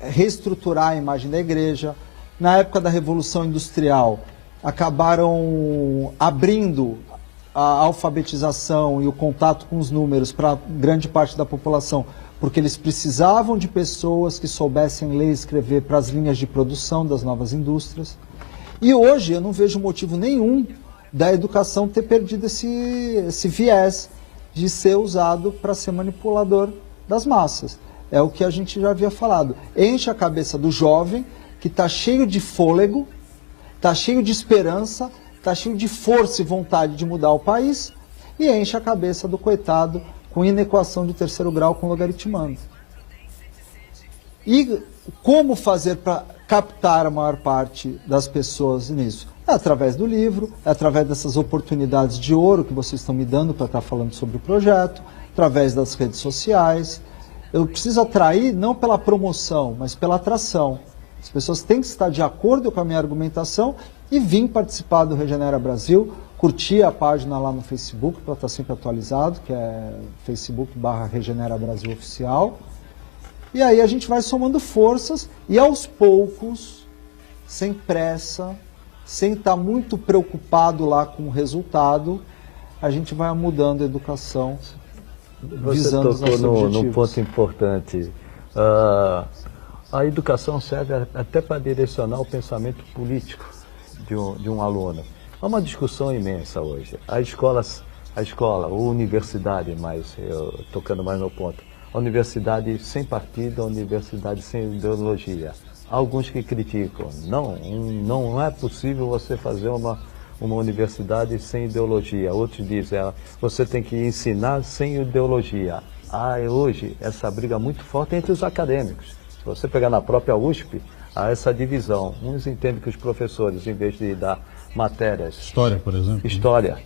reestruturar a imagem da igreja. Na época da Revolução Industrial, acabaram abrindo a alfabetização e o contato com os números para grande parte da população, porque eles precisavam de pessoas que soubessem ler e escrever para as linhas de produção das novas indústrias. E hoje eu não vejo motivo nenhum da educação ter perdido esse viés de ser usado para ser manipulador das massas. É o que a gente já havia falado. Enche a cabeça do jovem que está cheio de fôlego, está cheio de esperança, está cheio de força e vontade de mudar o país, e enche a cabeça do coitado com inequação de terceiro grau com logaritmando. E como fazer para captar a maior parte das pessoas nisso? É através do livro, é através dessas oportunidades de ouro que vocês estão me dando para estar falando sobre o projeto, através das redes sociais. Eu preciso atrair não pela promoção, mas pela atração. As pessoas têm que estar de acordo com a minha argumentação e vir participar do Regenera Brasil, curtir a página lá no Facebook para estar sempre atualizado, que é Facebook/Regenera Brasil Oficial. E aí a gente vai somando forças e aos poucos, sem pressa, sem estar muito preocupado lá com o resultado, a gente vai mudando a educação. Você tocou num ponto importante. A educação serve até para direcionar o pensamento político de um aluno. Há uma discussão imensa hoje. A escola, a universidade, tocando mais no ponto, a universidade sem partido, a universidade sem ideologia. Há alguns que criticam. Não é possível você fazer uma universidade sem ideologia. Outros dizem, você tem que ensinar sem ideologia. Há hoje essa briga muito forte entre os acadêmicos. Se você pegar na própria USP, há essa divisão. Uns entendem que os professores, em vez de dar matérias... História, por exemplo. História.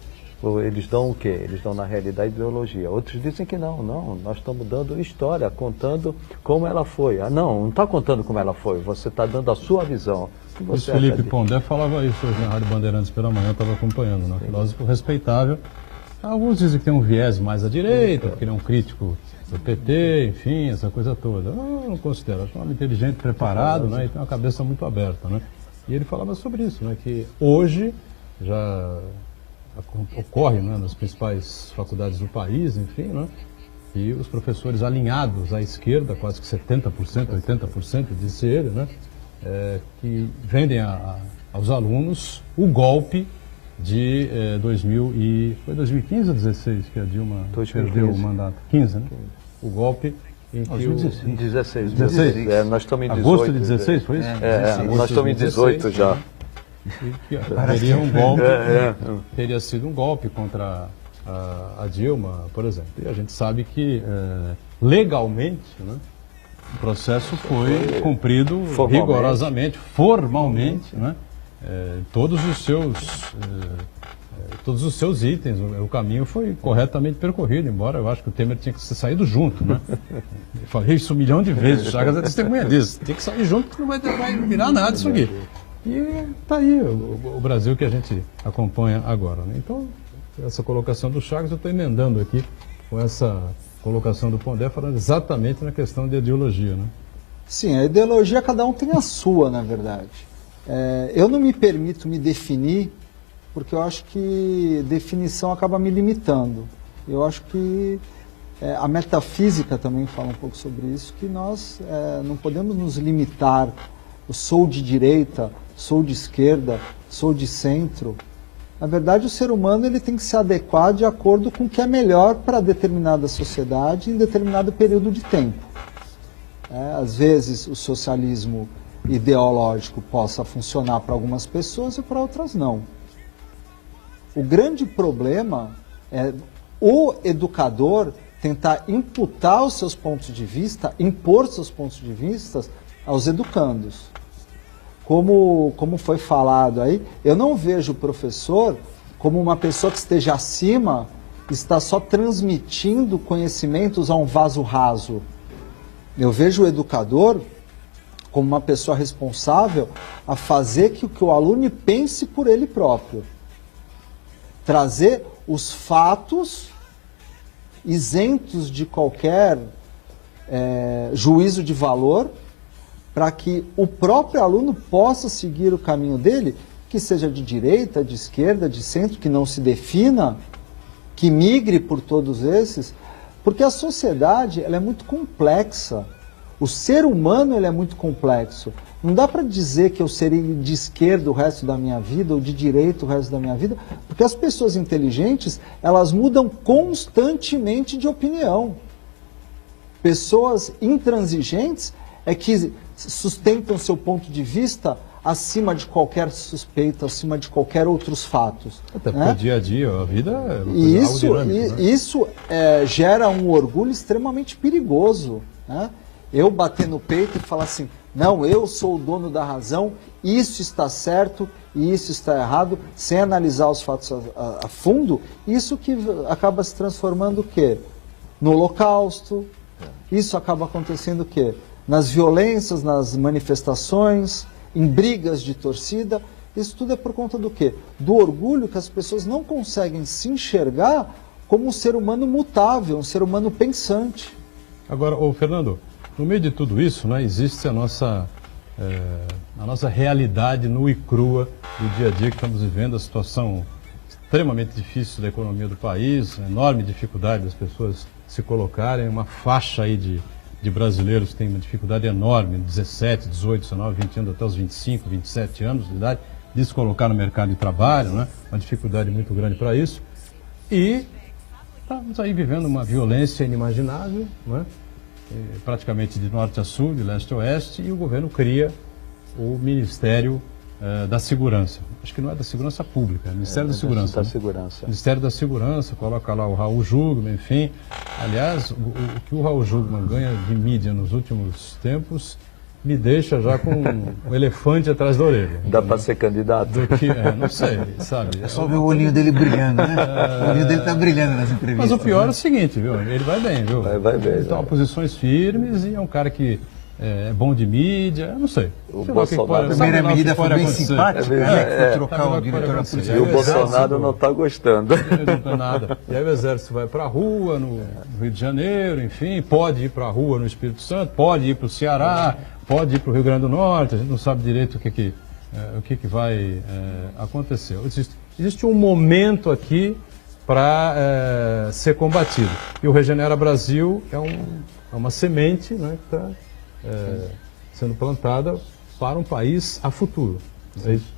Eles dão o quê? Eles dão, na realidade, ideologia. Outros dizem que não, nós estamos dando história, contando como ela foi. Não está contando como ela foi, você está dando a sua visão. O Felipe Pondé falava isso hoje na Rádio Bandeirantes pela manhã, eu estava acompanhando, né? Filósofo respeitável. Alguns dizem que tem um viés mais à direita, porque ele é um crítico do PT, enfim, essa coisa toda. Eu não considero, acho um homem inteligente, preparado, né? E tem uma cabeça muito aberta, né? E ele falava sobre isso, né? Que hoje já ocorre, né, nas principais faculdades do país, enfim, né? E os professores alinhados à esquerda, quase que 70%, 80%, disse ele, né? Que vendem aos alunos o golpe de 2015 ou 2016 que a Dilma perdeu o mandato? 15, né? O golpe em que 16. Nós estamos em 18. Agosto de 16, foi isso? Nós estamos em 18 já. Teria um golpe, teria sido um golpe contra a Dilma, por exemplo. E a gente sabe que legalmente, né, o processo foi cumprido rigorosamente, formalmente, né, todos os seus itens, o caminho foi corretamente percorrido, embora eu acho que o Temer tinha que ter saído junto, né? Eu falei isso 1 milhão de vezes, o Chagas é testemunha disso, tem que sair junto porque não vai virar nada isso aqui. E está aí o Brasil que a gente acompanha agora, né? Então, essa colocação do Chagas eu estou emendando aqui com essa colocação do Pondé, falando exatamente na questão de ideologia, né? Sim, a ideologia cada um tem a sua, na verdade. Eu não me permito me definir, porque eu acho que definição acaba me limitando. Eu acho que a metafísica também fala um pouco sobre isso, que nós não podemos nos limitar. Eu sou de direita, sou de esquerda, sou de centro. Na verdade, o ser humano ele tem que se adequar de acordo com o que é melhor para determinada sociedade em determinado período de tempo. Às vezes o socialismo ideológico possa funcionar para algumas pessoas e para outras não. O grande problema é o educador tentar imputar os seus pontos de vista, impor seus pontos de vista aos educandos. Como foi falado aí, eu não vejo o professor como uma pessoa que esteja acima, está só transmitindo conhecimentos a um vaso raso. Eu vejo o educador como uma pessoa responsável a fazer que o aluno pense por ele próprio. Trazer os fatos isentos de qualquer juízo de valor, para que o próprio aluno possa seguir o caminho dele, que seja de direita, de esquerda, de centro, que não se defina, que migre por todos esses, porque a sociedade ela é muito complexa. O ser humano ele é muito complexo. Não dá para dizer que eu serei de esquerda o resto da minha vida ou de direita o resto da minha vida, porque as pessoas inteligentes, elas mudam constantemente de opinião. Pessoas intransigentes é que sustentam seu ponto de vista acima de qualquer suspeita, acima de qualquer outros fatos. Até porque o dia a dia, a vida é uma coisa dinâmica, né? Isso gera um orgulho extremamente perigoso, né? Eu bater no peito e falar assim, não, eu sou o dono da razão, isso está certo e isso está errado, sem analisar os fatos a fundo, isso que acaba se transformando o quê? No holocausto, isso acaba acontecendo o quê? Nas violências, nas manifestações, em brigas de torcida, isso tudo é por conta do quê? Do orgulho que as pessoas não conseguem se enxergar como um ser humano mutável, um ser humano pensante. Agora, Fernando, no meio de tudo isso, né, existe a nossa realidade nua e crua do dia a dia que estamos vivendo, a situação extremamente difícil da economia do país, a enorme dificuldade das pessoas se colocarem, uma faixa aí de brasileiros que tem uma dificuldade enorme, 17, 18, 19, 20 anos, até os 25, 27 anos de idade, de se colocar no mercado de trabalho, né, uma dificuldade muito grande para isso. E estamos aí vivendo uma violência inimaginável, né? Praticamente de norte a sul, de leste a oeste, e o governo cria o Ministério da Segurança. Acho que não é da Segurança Pública, é o Ministério da Segurança. Da né? Segurança. Ministério da Segurança, coloca lá o Raul Jungmann, enfim. Aliás, o que o Raul Jungmann ganha de mídia nos últimos tempos me deixa já com um elefante atrás da orelha. Dá para ser candidato? Não sei, sabe? É só ver o olhinho dele brilhando, né? O olhinho dele está brilhando nas entrevistas. Mas o pior né? é o seguinte, viu? Ele vai bem, viu? Vai bem. Ele toma posições firmes e é um cara que é bom de mídia, eu não sei. O Bolsonaro, A primeira medida foi bem simpática, né? Que foi trocar o diretor da polícia. E o Bolsonaro não está gostando. Não nada. E aí o Exército vai para a rua, no Rio de Janeiro, enfim, pode ir para a rua no Espírito Santo, pode ir para o Ceará, pode ir para o Rio Grande do Norte, a gente não sabe direito o que vai acontecer. Existe um momento aqui para ser combatido. E o Regenera Brasil é uma semente, né, que está sendo plantada para um país a futuro. É isso?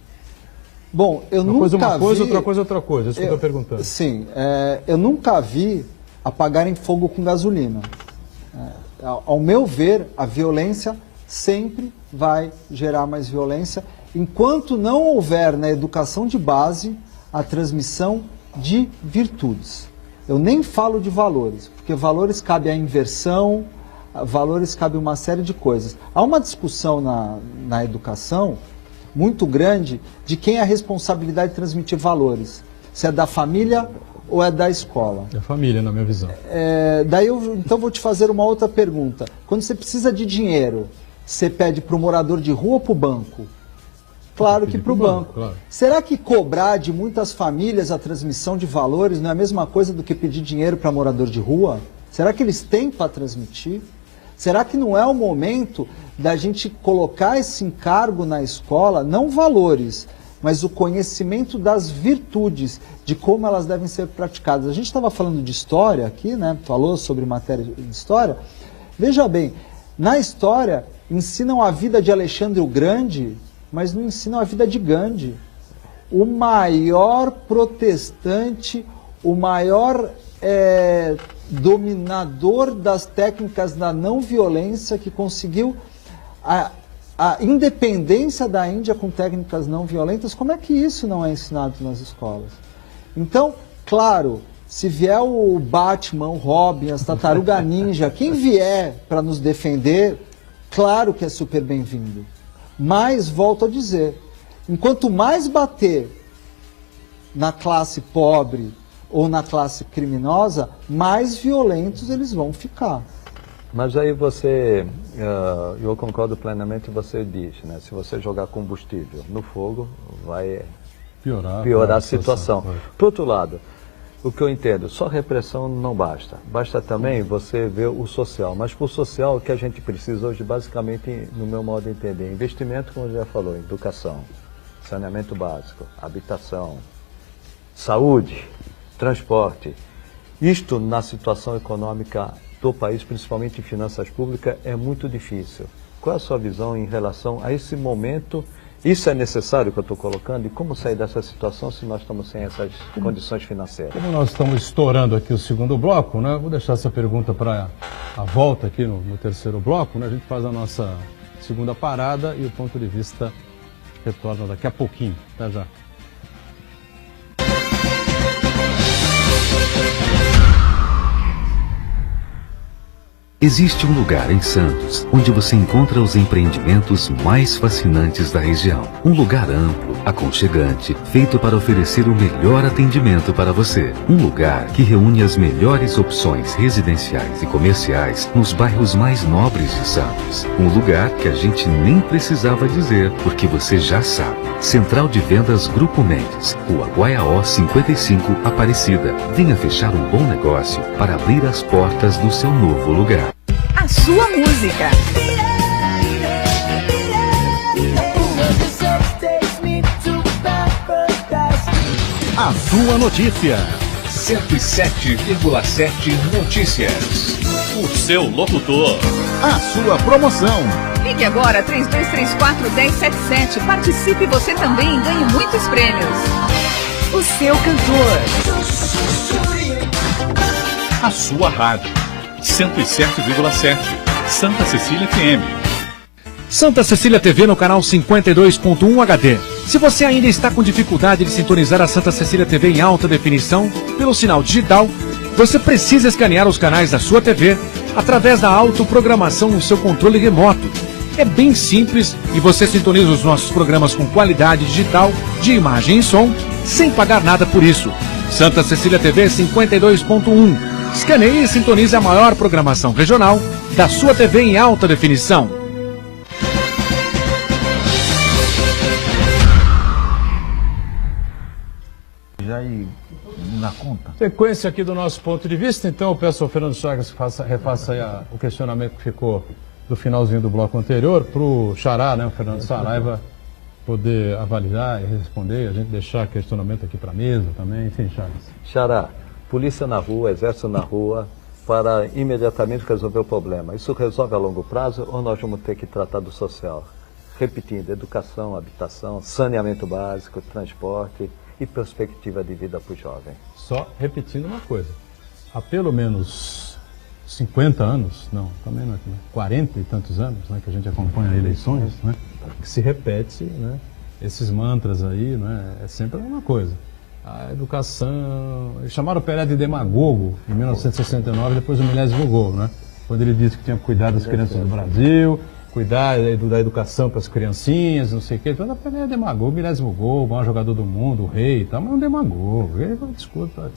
Bom, eu uma nunca coisa uma coisa, vi... outra coisa outra coisa. É isso que eu estou perguntando. Sim, eu nunca vi apagarem fogo com gasolina. Ao meu ver, a violência sempre vai gerar mais violência, enquanto não houver na educação de base a transmissão de virtudes. Eu nem falo de valores, porque valores cabe a inversão, valores cabe uma série de coisas. Há uma discussão na educação muito grande de quem é a responsabilidade de transmitir valores. Se é da família ou é da escola? Da família, na minha visão. Daí então vou te fazer uma outra pergunta. Quando você precisa de dinheiro, você pede para o morador de rua ou para o banco? Claro que para o banco. Claro. Será que cobrar de muitas famílias a transmissão de valores não é a mesma coisa do que pedir dinheiro para morador de rua? Será que eles têm para transmitir? Será que não é o momento da gente colocar esse encargo na escola, não valores, mas o conhecimento das virtudes, de como elas devem ser praticadas? A gente estava falando de história aqui, né? Falou sobre matéria de história. Veja bem, na história ensinam a vida de Alexandre o Grande, mas não ensinam a vida de Gandhi. O maior protestante, o maior dominador das técnicas da não violência, que conseguiu a independência da Índia com técnicas não violentas. Como é que isso não é ensinado nas escolas? Então, claro, se vier o Batman, o Robin, as Tartaruga Ninja, quem vier para nos defender, claro que é super bem-vindo. Mas, volto a dizer, enquanto mais bater na classe pobre ou na classe criminosa, mais violentos eles vão ficar. Mas aí eu concordo plenamente, você diz, né? Se você jogar combustível no fogo, vai piorar a situação. Por outro lado, o que eu entendo, só repressão não basta. Basta também você ver o social. Mas para o social, o que a gente precisa hoje, basicamente, no meu modo de entender, investimento, como já falou, educação, saneamento básico, habitação, saúde, transporte. Isto, na situação econômica do país, principalmente em finanças públicas, é muito difícil. Qual é a sua visão em relação a esse momento? Isso é necessário que eu estou colocando? E como sair dessa situação se nós estamos sem essas condições financeiras? Como nós estamos estourando aqui o segundo bloco, né? Vou deixar essa pergunta para a volta aqui no terceiro bloco, né? A gente faz a nossa segunda parada e o ponto de vista retorna daqui a pouquinho. Até já. Existe um lugar em Santos onde você encontra os empreendimentos mais fascinantes da região. Um lugar amplo, aconchegante, feito para oferecer o melhor atendimento para você. Um lugar que reúne as melhores opções residenciais e comerciais nos bairros mais nobres de Santos. Um lugar que a gente nem precisava dizer, porque você já sabe. Central de Vendas Grupo Mendes, Rua Guaiaó 55, Aparecida. Venha fechar um bom negócio para abrir as portas do seu novo lugar. A sua música. A sua notícia. 107,7 Notícias. O seu locutor. A sua promoção. Ligue agora 3234-1077. Participe você também e ganhe muitos prêmios. O seu cantor. A sua rádio. 107,7. Santa Cecília FM. Santa Cecília TV no canal 52.1 HD. Se você ainda está com dificuldade de sintonizar a Santa Cecília TV em alta definição pelo sinal digital, você precisa escanear os canais da sua TV através da autoprogramação no seu controle remoto. É bem simples e você sintoniza os nossos programas com qualidade digital, de imagem e som, sem pagar nada por isso. Santa Cecília TV 52.1. Escaneie e sintonize a maior programação regional da sua TV em alta definição. Já aí na conta. Sequência aqui do nosso ponto de vista, então eu peço ao Fernando Chagas que refaça aí o questionamento que ficou do finalzinho do bloco anterior, para o Xará, né, o Fernando Saraiva, poder avaliar e responder, a gente deixar questionamento aqui para a mesa também, enfim, Chagas. Xará, polícia na rua, exército na rua, para imediatamente resolver o problema. Isso resolve a longo prazo ou nós vamos ter que tratar do social? Repetindo, educação, habitação, saneamento básico, transporte e perspectiva de vida para o jovem. Só repetindo uma coisa, há pelo menos 50 anos, não, também não é, 40 e tantos anos, né, que a gente acompanha eleições, né, que se repete, né, esses mantras aí, né, é sempre a mesma coisa. A educação, chamaram o Pelé de demagogo em 1969, depois do 1000º gol, né, quando ele disse que tinha que cuidar das crianças do Brasil, cuidar da educação para as criancinhas, não sei o quê. Então, Pelé é demagogo, 1000º gol, o maior jogador do mundo, o rei e tal, mas é um demagogo. Ele, desculpa.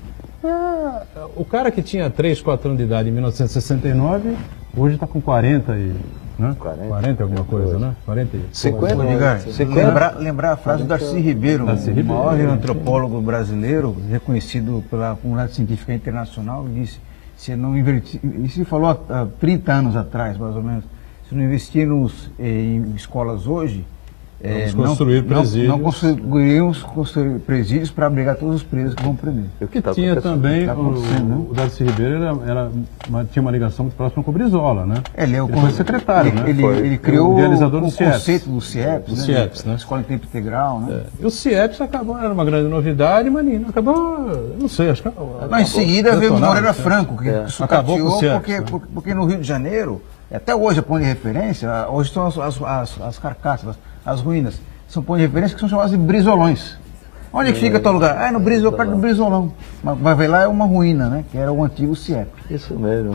O cara que tinha 3, 4 anos de idade em 1969, hoje está com 40 e... Né? 40 alguma coisa, né? 40 e... 50. Lembrar a frase do Darcy Ribeiro, o maior antropólogo brasileiro, reconhecido pela comunidade científica internacional, disse, se não investir, isso ele falou há 30 anos atrás, mais ou menos, se não investirmos em escolas hoje, Vamos construir presídios. Não conseguiríamos construir presídios para abrigar todos os presos que vão prender. O que tinha também, o Darcy Ribeiro tinha uma ligação muito próxima com o Brizola, né? Ele foi secretário, né? Ele criou o realizador do conceito do CIEPS, né? Escola em Tempo Integral, né? E o CIEPS acabou, era uma grande novidade, mas acabou, não sei, acho que... Em seguida veio o Moreira Franco, que acabou com o CIEPS, porque no Rio de Janeiro, até hoje é ponto de referência, hoje são as carcaças, as ruínas, são pontos de referência que são chamados de brizolões. Onde que fica tal lugar? No Brizolão, perto do Brizolão. Mas vai ver lá é uma ruína, né? Que era o antigo CIEP. Isso mesmo.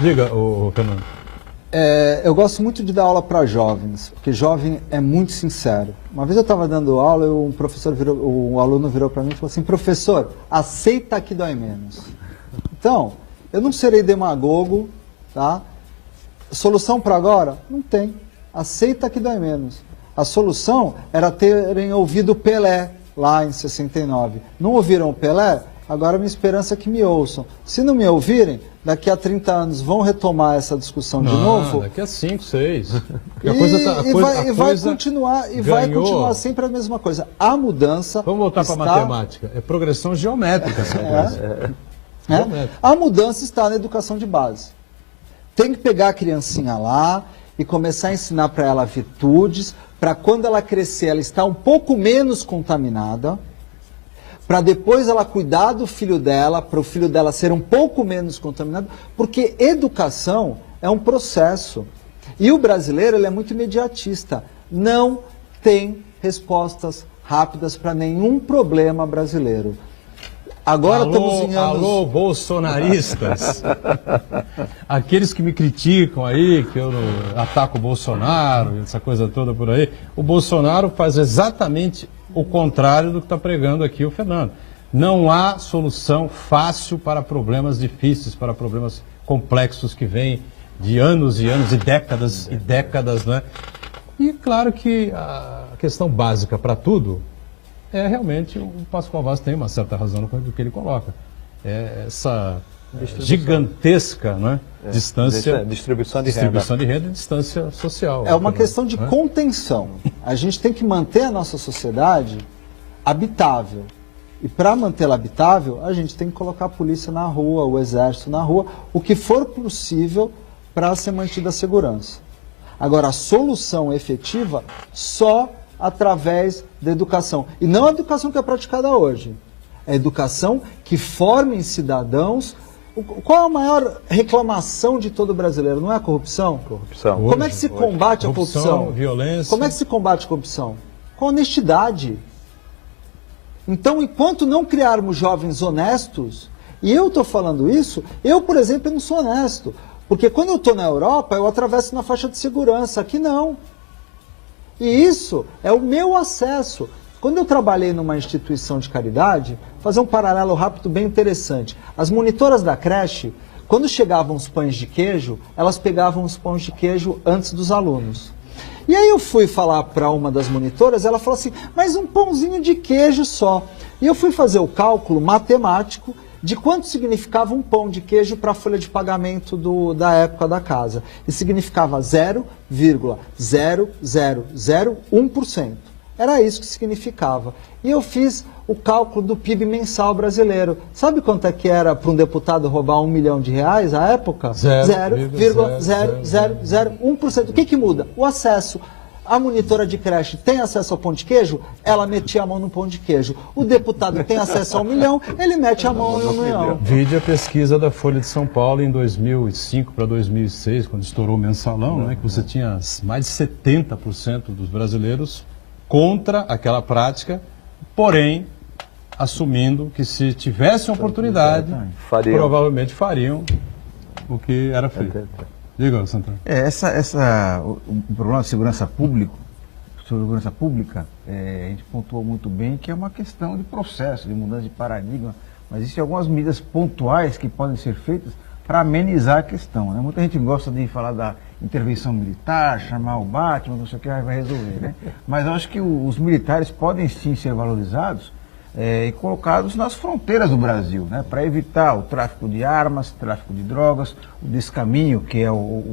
Diga, Fernando. Eu gosto muito de dar aula para jovens, porque jovem é muito sincero. Uma vez eu estava dando aula e um aluno virou para mim e falou assim: professor, aceita que dói menos. Então, eu não serei demagogo, tá? Solução para agora? Não tem. Aceita que dói menos. A solução era terem ouvido Pelé lá em 69. Não ouviram o Pelé? Agora minha esperança é que me ouçam. Se não me ouvirem, daqui a 30 anos vão retomar essa discussão de novo? Daqui a 5, 6. Vai continuar sempre a mesma coisa. A mudança. Vamos voltar para a matemática. É progressão geométrica essa coisa. A mudança está na educação de base. Tem que pegar a criancinha lá e começar a ensinar para ela virtudes, para quando ela crescer ela estar um pouco menos contaminada, para depois ela cuidar do filho dela, para o filho dela ser um pouco menos contaminado, porque educação é um processo. E o brasileiro ele é muito imediatista, não tem respostas rápidas para nenhum problema brasileiro. Agora estamos em anos... Alô, bolsonaristas, aqueles que me criticam aí, que eu ataco o Bolsonaro, essa coisa toda por aí, o Bolsonaro faz exatamente o contrário do que está pregando aqui o Fernando. Não há solução fácil para problemas difíceis, para problemas complexos que vêm de anos e anos e décadas, né? E claro que a questão básica para tudo é realmente, o Pascoal Vaz tem uma certa razão no que ele coloca. É essa gigantesca, né, distância, distribuição de renda e distância social. É uma questão de contenção. A gente tem que manter a nossa sociedade habitável. E para mantê-la habitável, a gente tem que colocar a polícia na rua, o exército na rua, o que for possível para ser mantida a segurança. Agora, a solução efetiva só através da educação. E não a educação que é praticada hoje. É a educação que forme cidadãos. Qual é a maior reclamação de todo brasileiro? Não é a corrupção? Corrupção. Como é que se combate a corrupção? Violência. Como é que se combate a corrupção? Com honestidade. Então, enquanto não criarmos jovens honestos, e eu estou falando isso, eu, por exemplo, não sou honesto. Porque quando eu estou na Europa, eu atravesso na faixa de segurança. Aqui não. E isso é o meu acesso. Quando eu trabalhei numa instituição de caridade, fazer um paralelo rápido bem interessante. As monitoras da creche, quando chegavam os pães de queijo, elas pegavam os pães de queijo antes dos alunos. E aí eu fui falar para uma das monitoras, ela falou assim, mas um pãozinho de queijo só. E eu fui fazer o cálculo matemático de quanto significava um pão de queijo para a folha de pagamento da época da casa. E significava 0,0001%. Era isso que significava. E eu fiz o cálculo do PIB mensal brasileiro. Sabe quanto é que era para um deputado roubar R$1 milhão à época? 0,0001%. O que muda? O acesso. A monitora de creche tem acesso ao pão de queijo? Ela metia a mão no pão de queijo. O deputado tem acesso ao 1 milhão, ele mete a mão no 1 milhão. Vide a pesquisa da Folha de São Paulo em 2005 para 2006, quando estourou o mensalão, né, que você tinha mais de 70% dos brasileiros contra aquela prática, porém, assumindo que se tivessem oportunidade, provavelmente fariam o que era feito. Diga, Santana. O problema de segurança pública, a gente pontuou muito bem que é uma questão de processo, de mudança de paradigma, mas existem algumas medidas pontuais que podem ser feitas para amenizar a questão, né? Muita gente gosta de falar da intervenção militar, chamar o Batman, não sei o que vai resolver, né? Mas eu acho que os militares podem sim ser valorizados, e colocados nas fronteiras do Brasil, né, para evitar o tráfico de armas, tráfico de drogas, o descaminho, que é o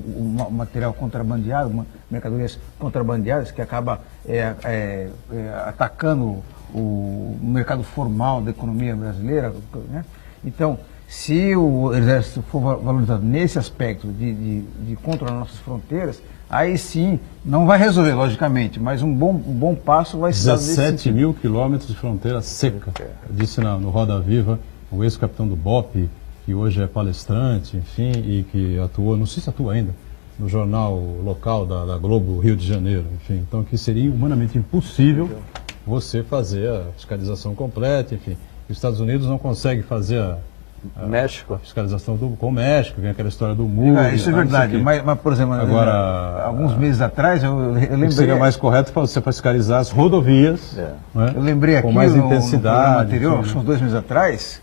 material contrabandeado, mercadorias contrabandeadas, que acaba atacando o mercado formal da economia brasileira, né? Então, se o Exército for valorizado nesse aspecto de controlar nossas fronteiras, aí sim, não vai resolver, logicamente, mas um bom passo vai ser... 17 mil quilômetros de fronteira seca. Eu disse no Roda Viva, o ex-capitão do BOPE, que hoje é palestrante, enfim, e que atuou, não sei se atua ainda, no jornal local da Globo, Rio de Janeiro, enfim. Então, que seria humanamente impossível você fazer a fiscalização completa, enfim. Os Estados Unidos não conseguem fazer a fiscalização com o México, vem aquela história do muro. Isso é verdade, mas, por exemplo, agora, alguns meses atrás, eu lembrei... Seria mais correto para você fiscalizar as rodovias, né? Eu lembrei aqui, com mais intensidade, anterior, acho que uns 2 meses atrás,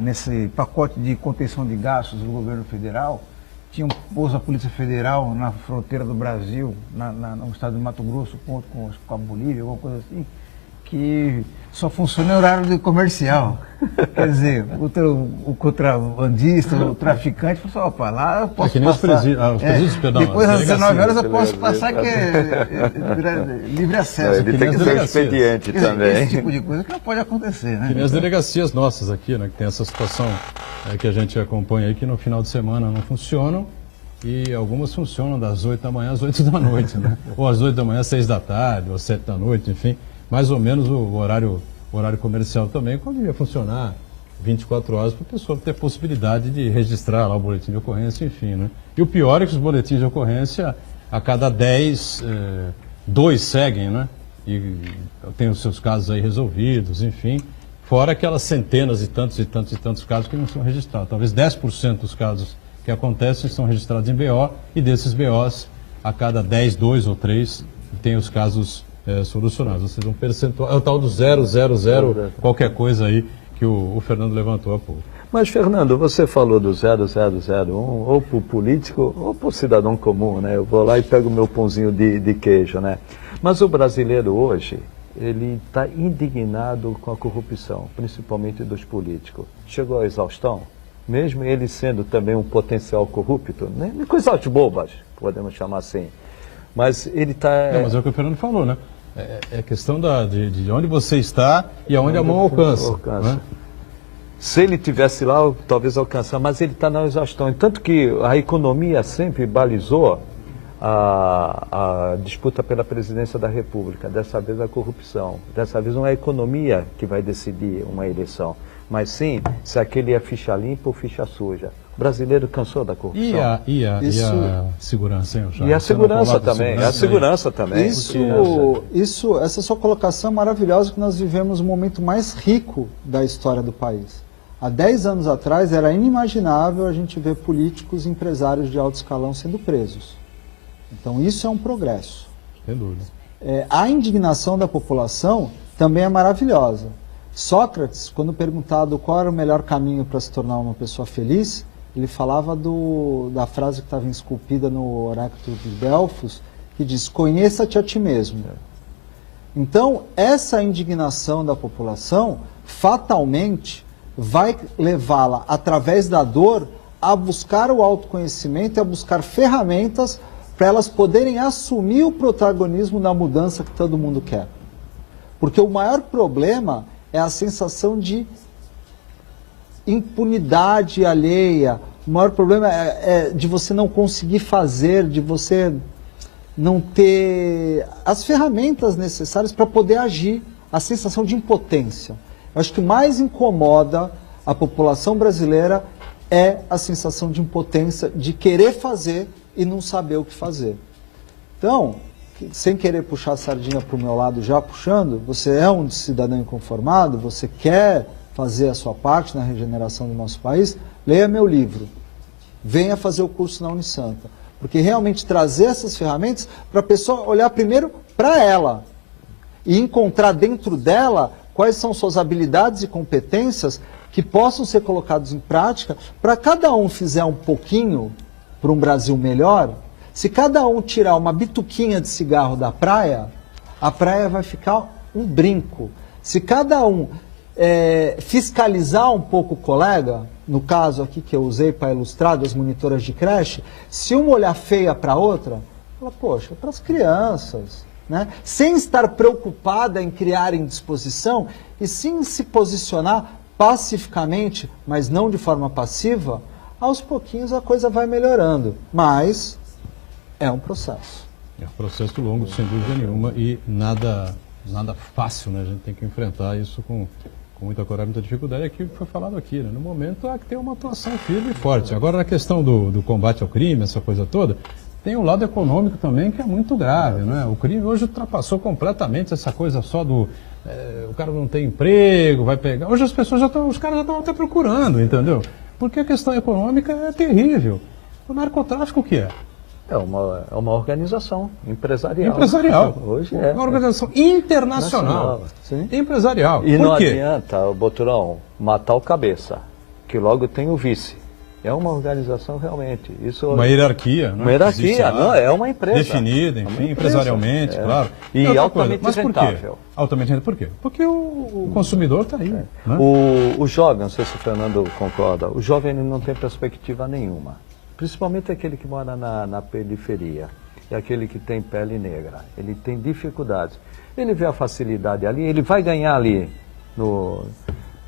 nesse pacote de contenção de gastos do governo federal, tinha um posto da Polícia Federal na fronteira do Brasil, no estado de Mato Grosso, com a Bolívia, alguma coisa assim, que só funciona em horário comercial. Quer dizer, o contrabandista, o traficante, falou assim, opa, lá eu posso passar... depois das 19 horas eu posso passar, que é livre acesso. Ele tem que ter um expediente também. Esse tipo de coisa que não pode acontecer, né? Que nem as delegacias nossas aqui, né, que tem essa situação que a gente acompanha aí, que no final de semana não funcionam, e algumas funcionam das 8 da manhã às 8 da noite, né? Ou às 8 da manhã às 6 da tarde, ou às 7 da noite, enfim. Mais ou menos o horário comercial também, quando ia funcionar 24 horas para a pessoa ter possibilidade de registrar lá o boletim de ocorrência, enfim, né? E o pior é que os boletins de ocorrência, a cada 10, 2 seguem, né? E tem os seus casos aí resolvidos, enfim, fora aquelas centenas e tantos casos que não são registrados. Talvez 10% dos casos que acontecem são registrados em BO, e desses BOs, a cada 10, 2 ou 3, tem os casos solucionados. Ou seja, um percentual, é o tal do 000, qualquer coisa aí que o Fernando levantou há pouco. Mas, Fernando, você falou do 0001, ou para o político, ou para o cidadão comum, né? Eu vou lá e pego o meu pãozinho de queijo, né? Mas o brasileiro hoje, ele está indignado com a corrupção, principalmente dos políticos. Chegou à exaustão, mesmo ele sendo também um potencial corrupto, né? Coisas bobas, podemos chamar assim. Mas ele está... Mas é o que o Fernando falou, né? É questão de onde você está e aonde a mão alcança. Né? Se ele tivesse lá, talvez alcançar, mas ele está na exaustão. Tanto que a economia sempre balizou a disputa pela presidência da República. Dessa vez a corrupção. Dessa vez não é a economia que vai decidir uma eleição, mas sim se aquele é ficha limpa ou ficha suja. O brasileiro cansou da corrupção. E a segurança, hein, E a segurança também. Essa sua colocação é maravilhosa, que nós vivemos o momento mais rico da história do país. Há 10 anos atrás era inimaginável a gente ver políticos e empresários de alto escalão sendo presos. Então isso é um progresso. Sem dúvida. A indignação da população também é maravilhosa. Sócrates, quando perguntado qual era o melhor caminho para se tornar uma pessoa feliz, ele falava da frase que estava esculpida no oráculo de Delfos, que diz: conheça-te a ti mesmo. Então, essa indignação da população, fatalmente, vai levá-la, através da dor, a buscar o autoconhecimento e a buscar ferramentas para elas poderem assumir o protagonismo da mudança que todo mundo quer. Porque o maior problema é a sensação de impunidade alheia. O maior problema é de você não conseguir fazer, de você não ter as ferramentas necessárias para poder agir, a sensação de impotência. Eu acho que o mais incomoda a população brasileira é a sensação de impotência, de querer fazer e não saber o que fazer. Então, sem querer puxar a sardinha para o meu lado, já puxando, você é um cidadão inconformado, você quer fazer a sua parte na regeneração do nosso país, leia meu livro, venha fazer o curso na Unisanta, porque realmente trazer essas ferramentas para a pessoa olhar primeiro para ela e encontrar dentro dela quais são suas habilidades e competências que possam ser colocados em prática. Para cada um fizer um pouquinho para um Brasil melhor, se cada um tirar uma bituquinha de cigarro da praia, a praia vai ficar um brinco. Se cada um fiscalizar um pouco o colega, no caso aqui que eu usei para ilustrar das monitoras de creche, se uma olhar feia para a outra, fala, poxa, para as crianças, né? Sem estar preocupada em criar indisposição e sim se posicionar pacificamente, mas não de forma passiva, aos pouquinhos a coisa vai melhorando, mas é um processo. É um processo longo, sem dúvida nenhuma, e nada fácil, né? A gente tem que enfrentar isso com muita coragem, muita dificuldade. É aquilo que foi falado aqui, né? No momento há que ter uma atuação firme e forte. Agora, na questão do combate ao crime, essa coisa toda, tem um lado econômico também que é muito grave, né? O crime hoje ultrapassou completamente essa coisa só do... o cara não tem emprego, vai pegar... Hoje as pessoas os caras já estão até procurando, entendeu? Porque a questão econômica é terrível. O narcotráfico o que é? É uma organização empresarial. Empresarial. Hoje é. Uma organização internacional. Sim. Empresarial. E Por não quê? adianta, Boturão, matar o cabeça, que logo tem o vice. É uma organização realmente. Isso, uma hierarquia, né? Uma hierarquia, não, é uma empresa. Definida, enfim, empresarialmente, claro. E altamente rentável. Altamente rentável. Por quê? Porque o consumidor está aí. Né? O jovem, não sei se o Fernando concorda, o jovem ele não tem perspectiva nenhuma. Principalmente aquele que mora na periferia. É aquele que tem pele negra. Ele tem dificuldades. Ele vê a facilidade ali, ele vai ganhar ali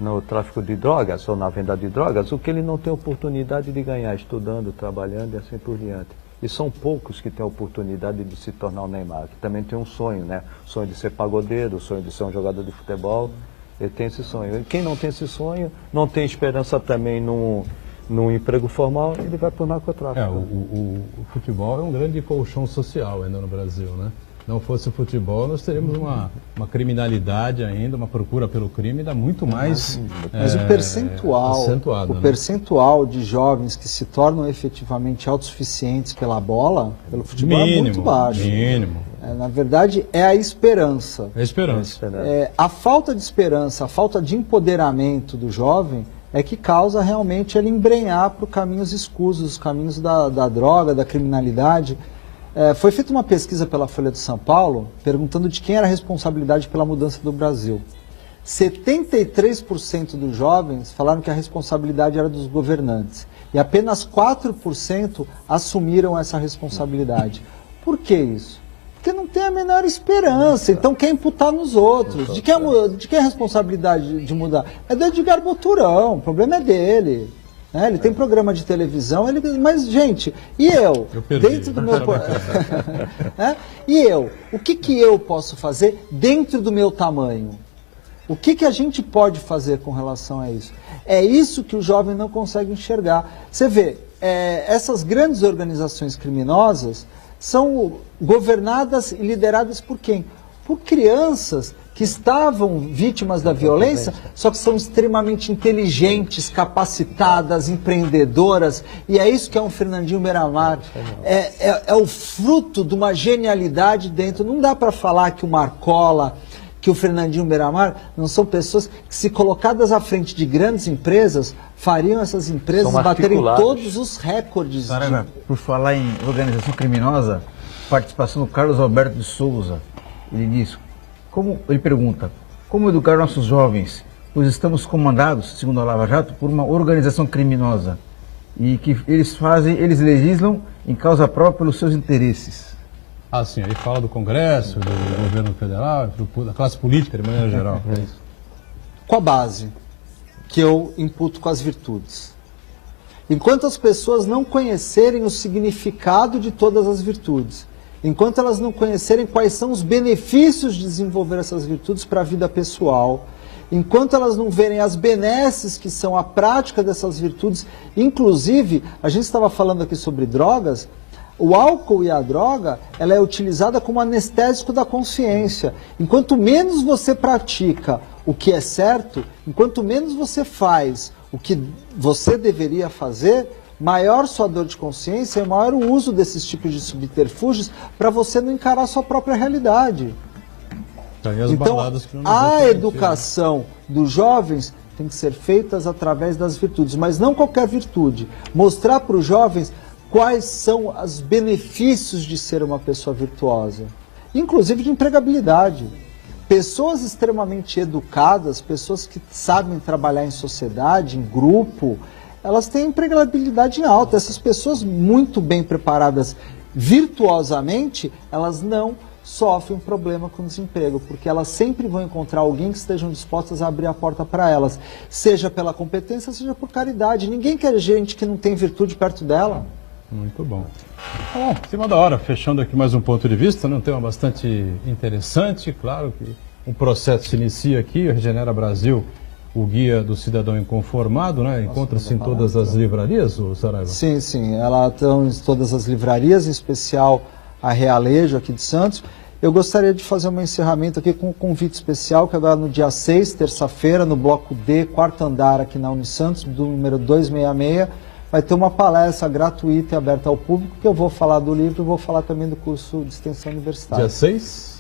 no tráfico de drogas ou na venda de drogas, o que ele não tem oportunidade de ganhar estudando, trabalhando e assim por diante. E são poucos que têm a oportunidade de se tornar o Neymar, que também tem um sonho, né? O sonho de ser pagodeiro, o sonho de ser um jogador de futebol, ele tem esse sonho. E quem não tem esse sonho, não tem esperança também num emprego formal, ele vai para o narcotráfico. O futebol é um grande colchão social ainda no Brasil, né? Não fosse o futebol, nós teríamos uma criminalidade ainda, uma procura pelo crime ainda muito mais mas o percentual de jovens que se tornam efetivamente autossuficientes pela bola, pelo futebol, é muito baixo. Mínimo. Na verdade, é a esperança. É a esperança. A falta de esperança, a falta de empoderamento do jovem é que causa realmente ele embrenhar para os caminhos escusos, os caminhos da droga, da criminalidade. Foi feita uma pesquisa pela Folha de São Paulo, perguntando de quem era a responsabilidade pela mudança do Brasil. 73% dos jovens falaram que a responsabilidade era dos governantes. E apenas 4% assumiram essa responsabilidade. Por que isso? Porque não tem a menor esperança, então quer imputar nos outros. De quem é a responsabilidade de mudar? É do Edgar Boturão, o problema é dele. Ele tem programa de televisão, mas, gente, e eu? Dentro do meu... E eu? O que eu posso fazer dentro do meu tamanho? O que a gente pode fazer com relação a isso? É isso que o jovem não consegue enxergar. Você vê, essas grandes organizações criminosas são governadas e lideradas por quem? Por crianças que estavam vítimas da violência, só que são extremamente inteligentes, capacitadas, empreendedoras, e é isso que é um Fernandinho Beiramar. É o fruto de uma genialidade dentro. Não dá para falar que o Marcola, que o Fernandinho Beiramar não são pessoas que, se colocadas à frente de grandes empresas, fariam essas empresas baterem todos os recordes. Por falar em organização criminosa, participação do Carlos Alberto de Souza, ele pergunta, como educar nossos jovens, pois estamos comandados, segundo a Lava Jato, por uma organização criminosa e que eles legislam em causa própria pelos seus interesses. Sim, aí fala do Congresso, do governo federal, da classe política de maneira geral. Com a base que eu imputo com as virtudes. Enquanto as pessoas não conhecerem o significado de todas as virtudes, enquanto elas não conhecerem quais são os benefícios de desenvolver essas virtudes para a vida pessoal, enquanto elas não verem as benesses que são a prática dessas virtudes, inclusive, a gente estava falando aqui sobre drogas, o álcool e a droga, ela é utilizada como anestésico da consciência. Enquanto menos você pratica o que é certo, enquanto menos você faz o que você deveria fazer, maior sua dor de consciência e maior o uso desses tipos de subterfúgios para você não encarar a sua própria realidade. Então, a educação dos jovens tem que ser feita através das virtudes, mas não qualquer virtude. Mostrar para os jovens quais são os benefícios de ser uma pessoa virtuosa, inclusive de empregabilidade. pessoas extremamente educadas, pessoas que sabem trabalhar em sociedade, em grupo, elas têm empregabilidade alta. Essas pessoas muito bem preparadas virtuosamente, elas não sofrem problema com desemprego, porque elas sempre vão encontrar alguém que estejam dispostas a abrir a porta para elas, seja pela competência, seja por caridade. Ninguém quer gente que não tem virtude perto dela. Muito bom. Bom, em cima da hora, fechando aqui mais um ponto de vista, um tema bastante interessante. Claro que um processo se inicia aqui, o Regenera Brasil, o Guia do Cidadão Inconformado, né? Encontra-se em todas as livrarias, Saraiva? Sim, sim. Ela está em todas as livrarias, em especial a Realejo, aqui de Santos. Eu gostaria de fazer um encerramento aqui com um convite especial, que agora no dia 6, terça-feira, no bloco D, quarto andar, aqui na Unisantos, do número 266, vai ter uma palestra gratuita e aberta ao público, que eu vou falar do livro e vou falar também do curso de extensão universitária. Dia 6?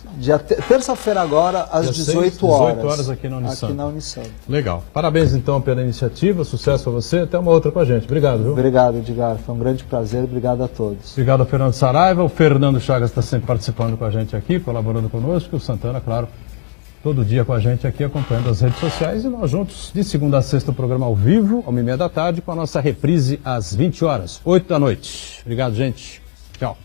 Terça-feira agora, às 18 horas. 18 horas aqui na Unisantos. Aqui na Unisantos. Legal. Parabéns, então, pela iniciativa. Sucesso a você. Até uma outra com a gente. Obrigado, viu? Obrigado, Edgar. Foi um grande prazer. Obrigado a todos. Obrigado ao Fernando Saraiva. O Fernando Chagas está sempre participando com a gente aqui, colaborando conosco. O Santana, claro, todo dia com a gente aqui, acompanhando as redes sociais. E nós juntos, de segunda a sexta, o programa ao vivo, 1h30 da tarde, com a nossa reprise às 20 horas, 8 da noite. Obrigado, gente. Tchau.